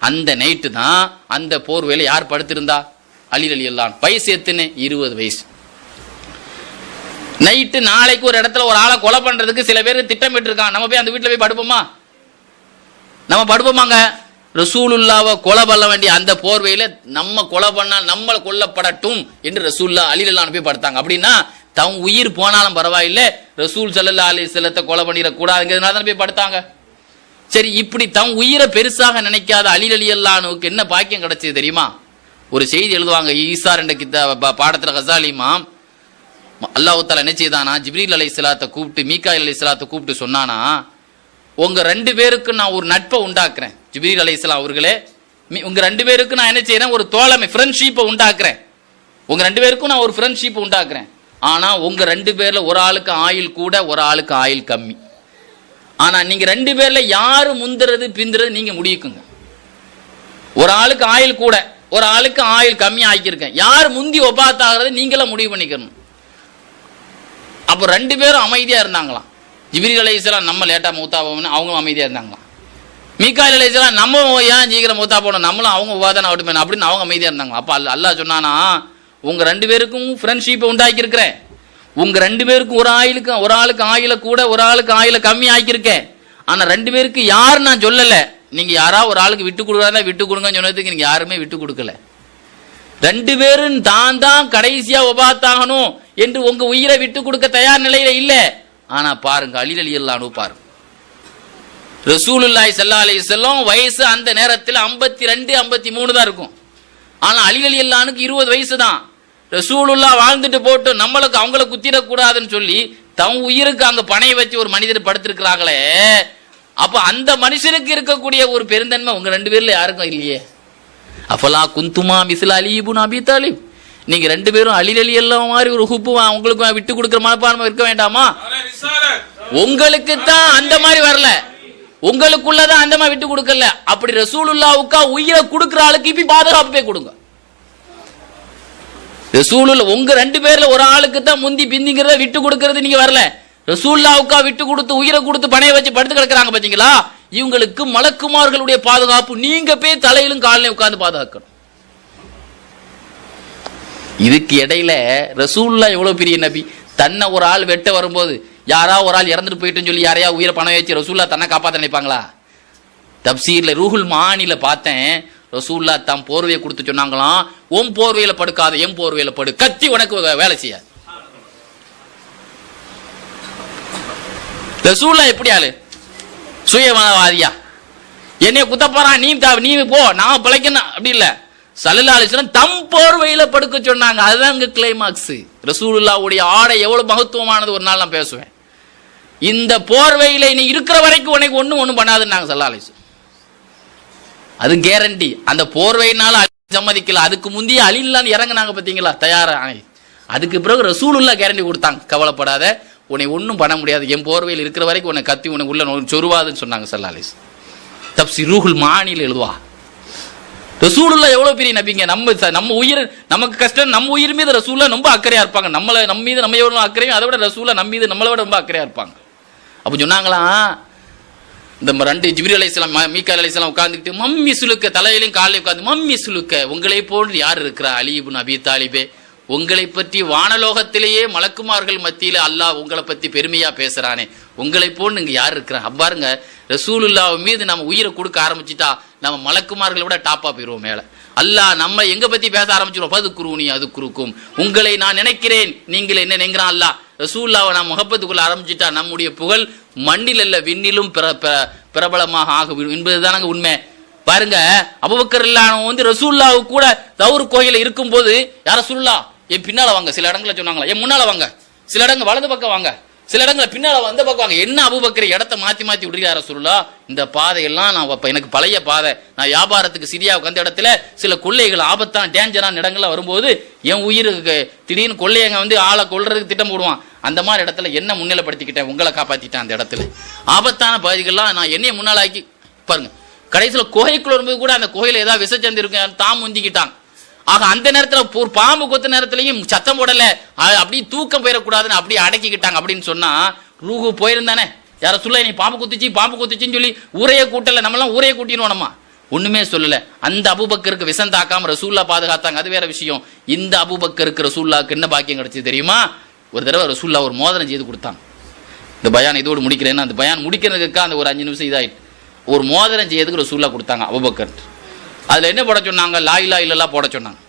அந்த நைட்டு தான் அந்த போர்வையில யார் படுத்திருந்தா, அலி ரலியல்லாஹு. வயசு எத்தனை, 20 வயசு. நைட்டு நாளைக்கு ஒரு இடத்துல ஒரு ஆளை கொலை பண்றதுக்கு சில பேர் திட்டமிட்டு இருக்கான். நம்ம போய் அந்த வீட்டுல போய் படுப்போமா, நம்ம படுப்போமாங்க? ரசூலுல்லாவை கொலை பண்ண வேண்டிய அந்த போர்வையில நம்ம கொலை பண்ணால் நம்மளை கொல்லப்படட்டும் என்று ரசூலுல்லாஹ் அலி ரலியல்லாஹு போய் படுத்தாங்க. அப்படின்னா தன் உயிர் போனாலும் பரவாயில்லை, ரசூல் ஸல்லல்லாஹு அலைஹி வஸல்லத்தை கொலை பண்ணிட கூடாதுங்கிறதுனால தான் போய் படுத்தாங்க. சரி, இப்படி தன் உயிரை பெருசாக நினைக்காத அலி ரலியல்லாஹுவுக்கு என்ன பாக்கியம் கிடைச்சது தெரியுமா? ஒரு செய்தி எழுதுவாங்க ஈசா என்ற பாடத்துல கசாலி இமாம், அல்லாஹ் தஆலா என்ன செய்தானா, ஜிப்ரீல் அலைஹிஸ்ஸலாத்தை கூப்பிட்டு மீகாயில் அலைஹிஸ்ஸலாத்தை கூப்பிட்டு சொன்னானா, உங்க 2 பேருக்கு நான் ஒரு நட்பை உண்டாக்குறேன். ஜிப்ரீல் அலைஹிஸ்ஸலாம் அவர்களே, உங்க 2 பேருக்கு நான் என்ன செய்யறேன், ஒரு தோழமை ஃப்ரெண்ட்ஷிப்பை உண்டாக்குறேன். உங்க 2 பேருக்கும் நான் ஒரு ஃப்ரெண்ட்ஷிப்பை உண்டாக்குறேன். ஆனா உங்க 2 பேர்ல ஒரு ஆளுக்கு ஆயுள் கூட, ஒரு ஆளுக்கு ஆயுள் கம்மி. ஆனா நீங்க 2 பேர்ல யாரு முந்துறது பிந்துறது நீங்க முடிவுக்குங்க. ஒரு ஆளுக்கு ஆயுள் கூட, ஒரு ஆளுக்கு ஆயுள் கம்மி ஆக்கியிருக்கேன். யார் முந்தி ஒபாத்தாகிறது நீங்களாம் முடிவு பண்ணிக்கணும். அப்போ 2 பேரும் அமைதியா இருந்தாங்களாம். ஜிப்ரீல் அலைஹிஸ்ஸலாம் நம்ம லேட்டா மூத்தா போகணும், அவங்களும் அமைதியா இருந்தாங்களாம். மீகாயில் அலைஹிஸ்ஸலாம் நம்ம ஏன் சீக்கிரம் மூத்தா போகணும், நம்மளும் அவங்க உபாதான விட்டுமே அப்படின்னு அவங்க அமைதியா இருந்தாங்க. அப்ப அல்லாஹ் சொன்னானா, உங்க 2 பேருக்கும் ஃப்ரெண்ட்ஷிப்பை உண்டாக்கி இருக்கிறேன். உங்க 2 பேருக்கும் ஒரு ஆளுக்கு ஆயுள கூட, ஒரு ஆளுக்கு ஆயுள கம்மி ஆக்கியிருக்கேன். ஆனா 2 பேருக்கு யாரு நான் சொல்லல, நீங்க யாராவது ஒரு ஆளுக்கு விட்டு கொடுக்குறதா விட்டு கொடுங்கன்னு சொன்னதுக்கு நீங்க யாருமே விட்டு கொடுக்கல. 2 பேரும் தான் கடைசியா ஒபாத்தாகணும் என்று உங்க உயிரை விட்டு கொடுக்க தயார் நிலையில இல்ல. ஆனா பாருங்க, அலி ரலியல்லாஹு பாருங்க, ரசூலுல்லாஹி ஸல்லல்லாஹு அலைஹி வஸல்லம் வயசு அந்த நேரத்தில் 52 53 தான் இருக்கும். ஆனா அலி ரலியல்லாஹுக்கு 20 வயசு தான். ரசூலுல்லாஹ் வாழ்ந்துட்டு போட்டு நம்மளுக்கு அவங்கள குத்திடக்கூடாதுன்னு சொல்லி தன் உயிருக்கு அங்க பணைய வச்சு ஒரு மனிதர் படுத்திருக்கிறாங்களே, அப்ப அந்த மனுஷனுக்கு இருக்கக்கூடிய ஒரு பெருந்தன்மை உங்க 2 பேர்ல யாருக்கும் இல்லையே. அஃபலா குந்துமா மிஸ்ல அலி இப்னு அபி தாலிப், நீங்க 2 பேரும் அலி ரலியல்லாஹு மாதிரி ஒரு ஹுப்பு உங்களுக்கு விட்டு கொடுக்கிற மனப்பான்மை இருக்க வேண்டாமா? உங்களுக்கு தான் அந்த மாதிரி வரல, உங்களுக்குள்ளதான் அந்த மாதிரி விட்டு கொடுக்கல. அப்படி ரசூலுல்லாஹ்வுக்கா உயிரை கொடுக்கிற ஆளுக்கு இப்ப பாதுகாப்பு போய் கொடுங்க. ரசூலுல்லாஹ் உங்க 2 பேர்ல ஒரு ஆளுக்கு தான் முந்தி பிந்திங்கிறத விட்டு கொடுக்கறது நீங்க வரல. ரசூலுல்லாஹ்வுக்கா விட்டு கொடுத்து உயிரை கொடுத்து பணைய வச்சு படுத்து கிடக்குறாங்க பாத்தீங்களா, இவங்களுக்கு மலக்குமார்களுடைய பாதுகாப்பு நீங்க போய் தலையிலும் காலையும் உட்கார்ந்து பாதுகாக்கணும். இதுக்கு இடையில ரசூலுல்லாஹ் எவ்வளவு பெரிய நபி, தன்னை ஒரு ஆள் வெட்ட வரும்போது யாராவது ஒரு ஆள் இறந்துட்டு போயிட்டுன்னு சொல்லி யாரையா உயிரை பணம் வச்சு ரசூலுல்லாஹ் தன்னை காப்பாற்ற நினைப்பாங்களா? தப்சீர்ல ரூஹுல் மானில பார்த்தேன், ரசூலுல்லாஹ் தம் போர்வையை கொடுத்து சொன்னாங்களாம், உன் போர்வையில படுக்காத என் போர்வையில படு, கத்தி உனக்கு வேலை செய்யாது. ரசூலுல்லாஹ் எப்படி ஆளு, சுயமனவாதியா? என்னைய குத்தப்பாரான், நீ போ, நான் பிழைக்கணும் அப்படி இல்ல. ஸல்லல்லாஹு அலைஹி வஸல்லம் தம் போர்வையில படுக்க சொன்னாங்க. அதுதான் இங்க கிளைமாக்ஸ். ரசூலுல்லாஹ்வுடைய ஆடை எவ்வளவு மகத்துவமானது ஒரு நாள் நான் பேசுவேன். இந்த போர்வையில நீ இருக்கிற வரைக்கும் உனக்கு ஒண்ணும் பண்ணாதுன்னாங்க ஸல்லல்லாஹு அலைஹி வஸல்லம். அது கேரண்டி. அந்த போர்வையினால சம்மதிக்கல. அதுக்கு முந்தைய அலில்லான்னு இறங்குனாங்க பாத்தீங்களா, தயாரா. அதுக்கு பிறகு ரசூலுல்லாஹ் கேரண்டி கொடுத்தாங்க, கவலைப்படாத, உன்னை ஒன்றும் பண்ண முடியாது, என் போர்வையில் இருக்கிற வரைக்கும் உன்னை கத்தி உனக்கு உள்ள சொருவாதுன்னு சொன்னாங்க ஸல்லல்லாஹு அலைஹி வஸல்லம். தப்சீர் ரூஹுல் மானியில் எழுதுவா. ரசூலுல்லாஹ் எவ்வளவு பெரிய நபிங்க. நம்ம உயிர், நமக்கு கஷ்டம், நம்ம உயிர் மீது ரசூலுல்லாஹ் ரொம்ப அக்கறையா இருப்பாங்க. நம்ம மீது நம்ம எவ்வளவு அக்கறையும் அதை விட ரசூலுல்லாஹ் நம்ம மீது நம்மளை விட ரொம்ப அக்கறையா இருப்பாங்க. அப்ப சொன்னாங்களாம், இந்த 2 ஜிப்ரீல் அலைஹிஸ்ஸலாம் மீகாயில் அலைஹிஸ்ஸலாம் உட்கார்ந்துக்கிட்டு மம்மி சுலுக்க, தலையிலையும் காலையும் உட்கார்ந்து மம்மி சுலுக்க, உங்களை போன்று யார் இருக்கிறா அலி இப்னு அபீ தாலிபே, உங்களை பற்றி வானலோகத்திலேயே மலக்குமார்கள் மத்தியில அல்லாஹ் உங்களை பத்தி பெருமையா பேசுறானே, உங்களை போன்று இங்க யார் இருக்கிறா. அப்பாருங்க, ரசூலுல்லாஹ் மீது நம்ம உயிரை கொடுக்க ஆரம்பிச்சுட்டா நம்ம மலக்குமார்களை விட டாப்பா போயிருவோம் மேல. அல்லாஹ் நம்ம எங்க பத்தி பேச ஆரம்பிச்சிருவோம், பது குருனி அது குறுக்கும், உங்களை நான் நினைக்கிறேன் நீங்கள் என்ன நினைக்கிறான் அல்லாஹ். ரசூலுல்லாஹ்வை நாம் முகப்பத்துக்குள்ள ஆரம்பிச்சுட்டா நம்முடைய புகழ் மண்ணில் அல்ல விண்ணிலும் பிரபலமாக ஆகும் என்பதுதானங்க உண்மை. பாருங்க, அபூபக்கர் வந்து ரசூலுல்லாஹ் கூட தௌர் கோயில இருக்கும் போது, யார் ரசூலுல்லாஹ் என் பின்னால வாங்க, சில இடங்களை சொன்னாங்களா, என் முன்னால வாங்க, சில இடங்கள் வலது பக்கம் வாங்க, சில இடங்களை பின்னால வந்த பக்கம் வாங்க. என்ன அபூபக்கர் இடத்த மாத்தி விடுறாரு ரசூலுல்லாஹ், இந்த பாதையெல்லாம் நான் எனக்கு பழைய பாதை, நான் வியாபாரத்துக்கு சிரியாவுக்கு வந்த இடத்துல சில கொள்ளைகள் ஆபத்தான டேஞ்சரான இடங்கள்ல வரும்போது என் உயிருக்கு திடீர்னு கொள்ளையங்க ஆளை கொள்றதுக்கு திட்டம் போடுவான். அந்த மாதிரி இடத்துல என்ன முன்னிலைப்படுத்திக்கிட்டேன், உங்களை காப்பாத்திட்டேன். அந்த இடத்துல ஆபத்தான பகுதிகள்லாம் நான் என்னைய முன்னாலாக்கி பாருங்க. கடைசியில் குகைக்குள்ள வரும்போது கூட அந்த குகையில ஏதாவது விசச்சந்து இருக்கு, தாம் முந்திக்கிட்டாங்க. ஆக அந்த நேரத்தில் ஒரு பாம்பு கொத்த நேரத்திலையும் சத்தம் போடல, அப்படி தூக்கம் போயிடக்கூடாதுன்னு அப்படியே அடக்கிக்கிட்டாங்க. அப்படின்னு சொன்னா ரூஹு போயிருந்தானே, யார சொல்ல நீ பாம்பு குத்துச்சின்னு சொல்லி ஊரையே கூட்டல, நம்மளாம் ஊரையே கூட்டினோம், நம்ம ஒண்ணுமே சொல்லல. அந்த அபூபக்கருக்கு விஷம் தாக்காம ரசூலுல்லாஹ் பாதுகாத்தாங்க, அது வேற விஷயம். இந்த அபூபக்கருக்கு ரசூலுல்லாஹ்க்கு என்ன பாக்கியம் கிடைச்சது தெரியுமா? ஒரு தடவை ரசூலுல்லாஹ் ஒரு மோதிரம் செய்து கொடுத்தாங்க. இந்த பயான் இதோடு முடிக்கிறேன்னா, அந்த பயான் முடிக்கிறதுக்கு அந்த ஒரு 5 நிமிஷம் இதாயிட்டு, ஒரு மோதிரம் செய்யறதுக்கு ரசூலுல்லாஹ் கொடுத்தாங்க அபூபக்கர். அதுல என்ன போட சொன்னாங்க, லா இலாஹ இல்லல்லாஹ் போட சொன்னாங்க.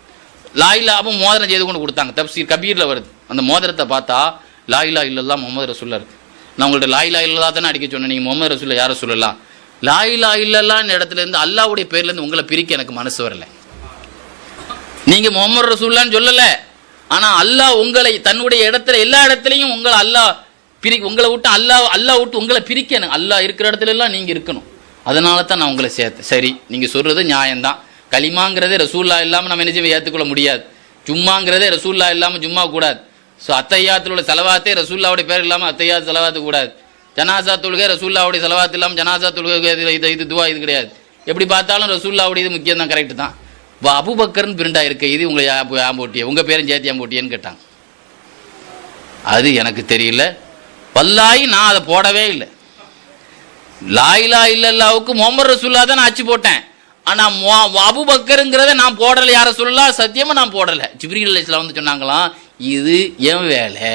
லா இலாஹ மோதிரம் செய்து கொண்டு கொடுத்தாங்க. தப்சீர் கபீர்ல வருது. அந்த மோதிரத்தை பார்த்தா லா இலாஹ இல்லல்லாஹ் முஹம்மது ரசூலுல்லாஹ் இருக்கு. நான் உங்கள்ட்ட லா இலாஹ இல்லல்லாஹ் தானே அடிக்க சொன்னேன், நீங்க முஹம்மது ரசூலுல்லாஹ் யார சொல்லலாம். லா இலாஹ இல்லல்லாஹ் இடத்துல இருந்து அல்லாஹ்வுடைய பேர்ல இருந்து உங்களை பிரிக்க எனக்கு மனசு வரல. நீங்க முஹம்மது ரசூலுல்லாஹ்னு சொல்லல, ஆனா அல்லாஹ் உங்களை தன்னுடைய இடத்துல எல்லா இடத்துலையும் உங்களை அல்லாஹ் உங்களை விட்டு அல்லாஹ் விட்டு உங்களை பிரிக்கணும். அல்லாஹ் இருக்கிற இடத்துல எல்லாம் நீங்க இருக்கணும். அதனால தான் நான் உங்களை சேர்த்தேன். சரி, நீங்க சொல்றது நியாயம்தான். கலிமாங்கிறதே ரசூலுல்லாஹ் இல்லாம நம்ம நினைச்சு ஏற்றுக்கொள்ள முடியாது. ஜும்மாங்கிறதே ரசூலுல்லாஹ் இல்லாம ஜும்மா கூடாது. ஸோ அத்தையாத்துல உள்ள செலவாத்தே ரசூலுல்லாஹ்வுடைய பேர் இல்லாம அத்தையாத் செலவாத்து கூடாது. ஜனாசா தொழுகை ரசூலுல்லாஹ்வுடைய செலவாத்து இல்லாம ஜனாசா தொழுகை இது துவா இது கிடையாது. எப்படி பார்த்தாலும் ரசூலுல்லாஹ்வுடைய இது முக்கியம் தான், கரெக்ட் தான். அபூபக்கர்னு பிரிண்டா இருக்கு, இது உங்களை போட்டிய உங்க பேரும் சேர்த்து போட்டியன்னு கேட்டாங்க. அது எனக்கு தெரியல, வல்லாஹி நான் அதை போடவே இல்லை. லா இலாஹ இல்லல்லாஹ்வுக்கு முஹம்மது ரசூலுல்லாஹ் தான் நான் அச்சு போட்டேன். ஆனா அபூபக்கர்ங்கிறத நான் போடல, யார சொல்லலாம், சத்தியமா நான் போடல. ஜிப்ரீல் அலைஹிஸ்ஸலாம் வந்து சொன்னாங்களாம், இது என் வேலை,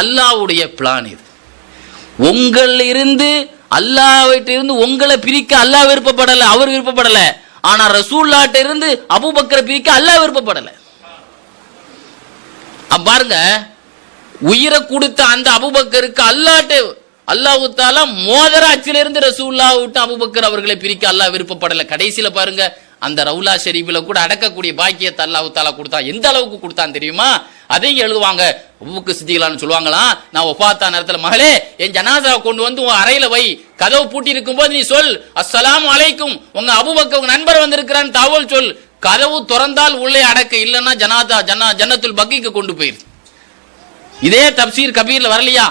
அல்லாஹ்வுடைய பிளான். இது உங்கள் இருந்து அல்லாஹ்விட்ட இருந்து உங்களை பிரிக்க அல்லாஹ் விருப்பப்படல, அவர் விருப்பப்படல. ஆனா ரசூலுல்லாஹ்ட்ட இருந்து அபூபக்கரை பிரிக்க அல்லாஹ் விருப்பப்படல. பாருங்க, உயிரை கொடுத்த அந்த அபூபக்கருக்கு அல்லாஹ் தஆலா மோதிர அச்சிலிருந்து ரசூலுல்லாஹ் விட்டு அபூபக்கர் அவர்களை பிரிக்க அல்லாஹ் விருப்பப்படல. கடைசியில பாருங்க, அந்த ரவுலா ஷெரீஃபில கூட அடக்கக்கூடிய பாக்கியத்தை அல்லாஹ் தஆலா கொடுத்தான். எந்த அளவுக்கு கொடுத்தான் தெரியுமா? அதையும் எழுதுவாங்க. அபூபக்கர் சித்திகளான்னு சொல்லுவாங்களாம், நான் வஃபாத்தா நேரத்துல மகளே என் ஜனாசாவை கொண்டு வந்து உன் அறையில வை, கதவு பூட்டி இருக்கும் போது நீ சொல் அஸ்ஸலாமு அலைக்கும், உங்க அபூபக்கர் உங்க நண்பர் வந்திருக்கிறான்னு தகவல் சொல். கதவு திறந்தால் உள்ளே அடக்க, இல்லைன்னா ஜன்னத்துல் பக்கீக்கு கொண்டு போயிரு. இதே தப்சீர் கபீர்ல வரலையா?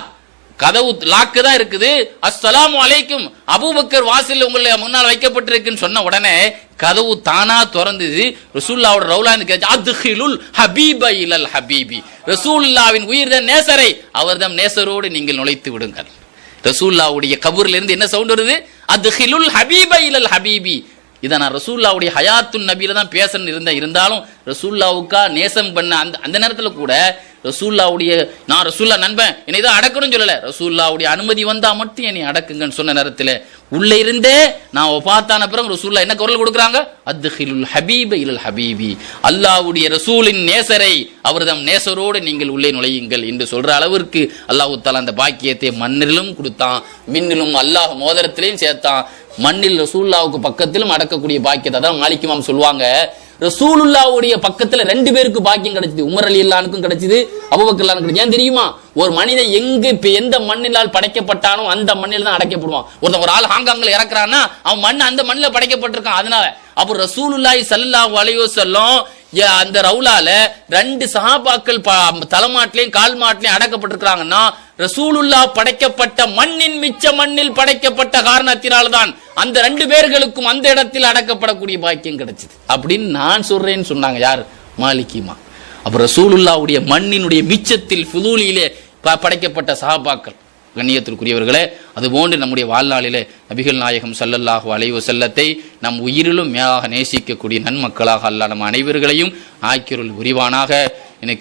கதவு லாக்கு தான் இருக்குது, அஸ்ஸலாமு அலைக்கும் அபூபக்கர் வாசல்ல உங்களை முன்னால் வைக்கப்பட்டிருக்குன்னு சொன்ன உடனே கதவு தானா திறந்தது. ரசூலுல்லாஹ்வோட ரவுலான்னு கேட்க, அத்ஹிலுல் ஹபீப இலல் ஹபீபி, ரசூலுல்லாஹ்வின் உயிர்தான் நேசரை அவர்தம் நேசரோடு நீங்கள் நுழைத்து விடுங்கள். ரசூலுல்லாஹ்வுடைய கபூர்ல இருந்து என்ன சவுண்ட் வருது? அத்ஹிலுல் ஹபீப இலல் ஹபீபி. இதை நான் ரசூலுல்லாஹ்வுடைய ஹயாத்துன் நபியில தான் பேசணும் இருந்தாலும் ரசூலுல்லாஹ்வுக்கா நேசம் பண்ண அந்த நேரத்தில் கூட ரசூலுல்லாஹ்வுடைய நான் ரசூலுல்லாஹ் நண்பன் என்னை தான் அடக்கணும்னு சொல்லல, ரசூலுல்லாஹ்வுடைய அனுமதி வந்தா மட்டும் என்னை அடக்குங்கன்னு சொன்ன நேரத்தில் உள்ளே இருந்தே நான் வஃபாத்தான பிறகு ரசூலுல்லாஹ் என்ன குரல் கொடுக்குறாங்க? அத்ஹிலுல் ஹபீப இலல் ஹபீபி, அல்லாஹ்வுடைய ரசூலின் நேசரை அவர்தம் நேசரோடு நீங்கள் உள்ளே நுழையுங்கள் என்று சொல்ற அளவிற்கு அல்லாஹ் தஆலா அந்த பாக்கியத்தை மண்ணிலும் கொடுத்தான், மின்னிலும் அல்லாஹ் மோதிரத்திலையும் சேர்த்தான். மண்ணில் ரசூலுல்லாவுக்கு பக்கத்திலும் அடக்கக்கூடிய பாக்கியத்தை தான் மாலிக் இமாம் சொல்லுவாங்க. ரசூலுல்லாவுடைய பக்கத்துல 2 பேருக்கு பாக்கியம் கிடைச்சது. உமர் ரலியல்லாஹுக்கும் கிடைச்சது, அபூபக்கர் ரலியல்லாஹு கிடைச்சது. ஏன் தெரியுமா? ஒரு மனிதன் எந்த மண்ணினால் படைக்கப்பட்டானோ அந்த மண்ணில் தான் அடைக்கப்படுவான். ஒரு ஆள் ஹாங்காங்ல இறக்குறான்னா அவன் மண் அந்த மண்ணில் படைக்கப்பட்டிருக்கான். அதனால அப்போ ரசூலுல்லாஹி ஸல்லல்லாஹு அலைஹி வஸல்லம் அந்த ரவுலால 2 சஹாபாக்கள் தலைமாட்டிலையும் கால் மாட்டிலையும் அடக்கப்பட்டிருக்கிறாங்கன்னா ரசூலுல்லாஹ் படைக்கப்பட்ட மண்ணின் மிச்ச மண்ணில் படைக்கப்பட்ட காரணத்தினால்தான் அந்த 2 பேர்களுக்கும் அந்த இடத்தில் அடக்கப்படக்கூடிய பாக்கியம் கிடைச்சது அப்படின்னு நான் சொல்றேன்னு சொன்னாங்க. யார்? மாலிக் இமாம். அப்ப ரசூலுல்லாஹ்வுடைய மண்ணினுடைய மிச்சத்தில் ஃபுதூலியிலே படைக்கப்பட்ட சஹாபாக்கள். கண்ணியத்திற்குரியவர்களே, அதுபோன்று நம்முடைய வாழ்நாளிலே நபிகள் நாயகம் ஸல்லல்லாஹு அலைஹி வஸல்லத்தை நம் உயிரிலும் மேலாக நேசிக்கக்கூடிய நன்மக்களாக அல்லாஹ் நம் அனைவர்களையும் ஆக்கியருள் புரிவானாக. எனக்கு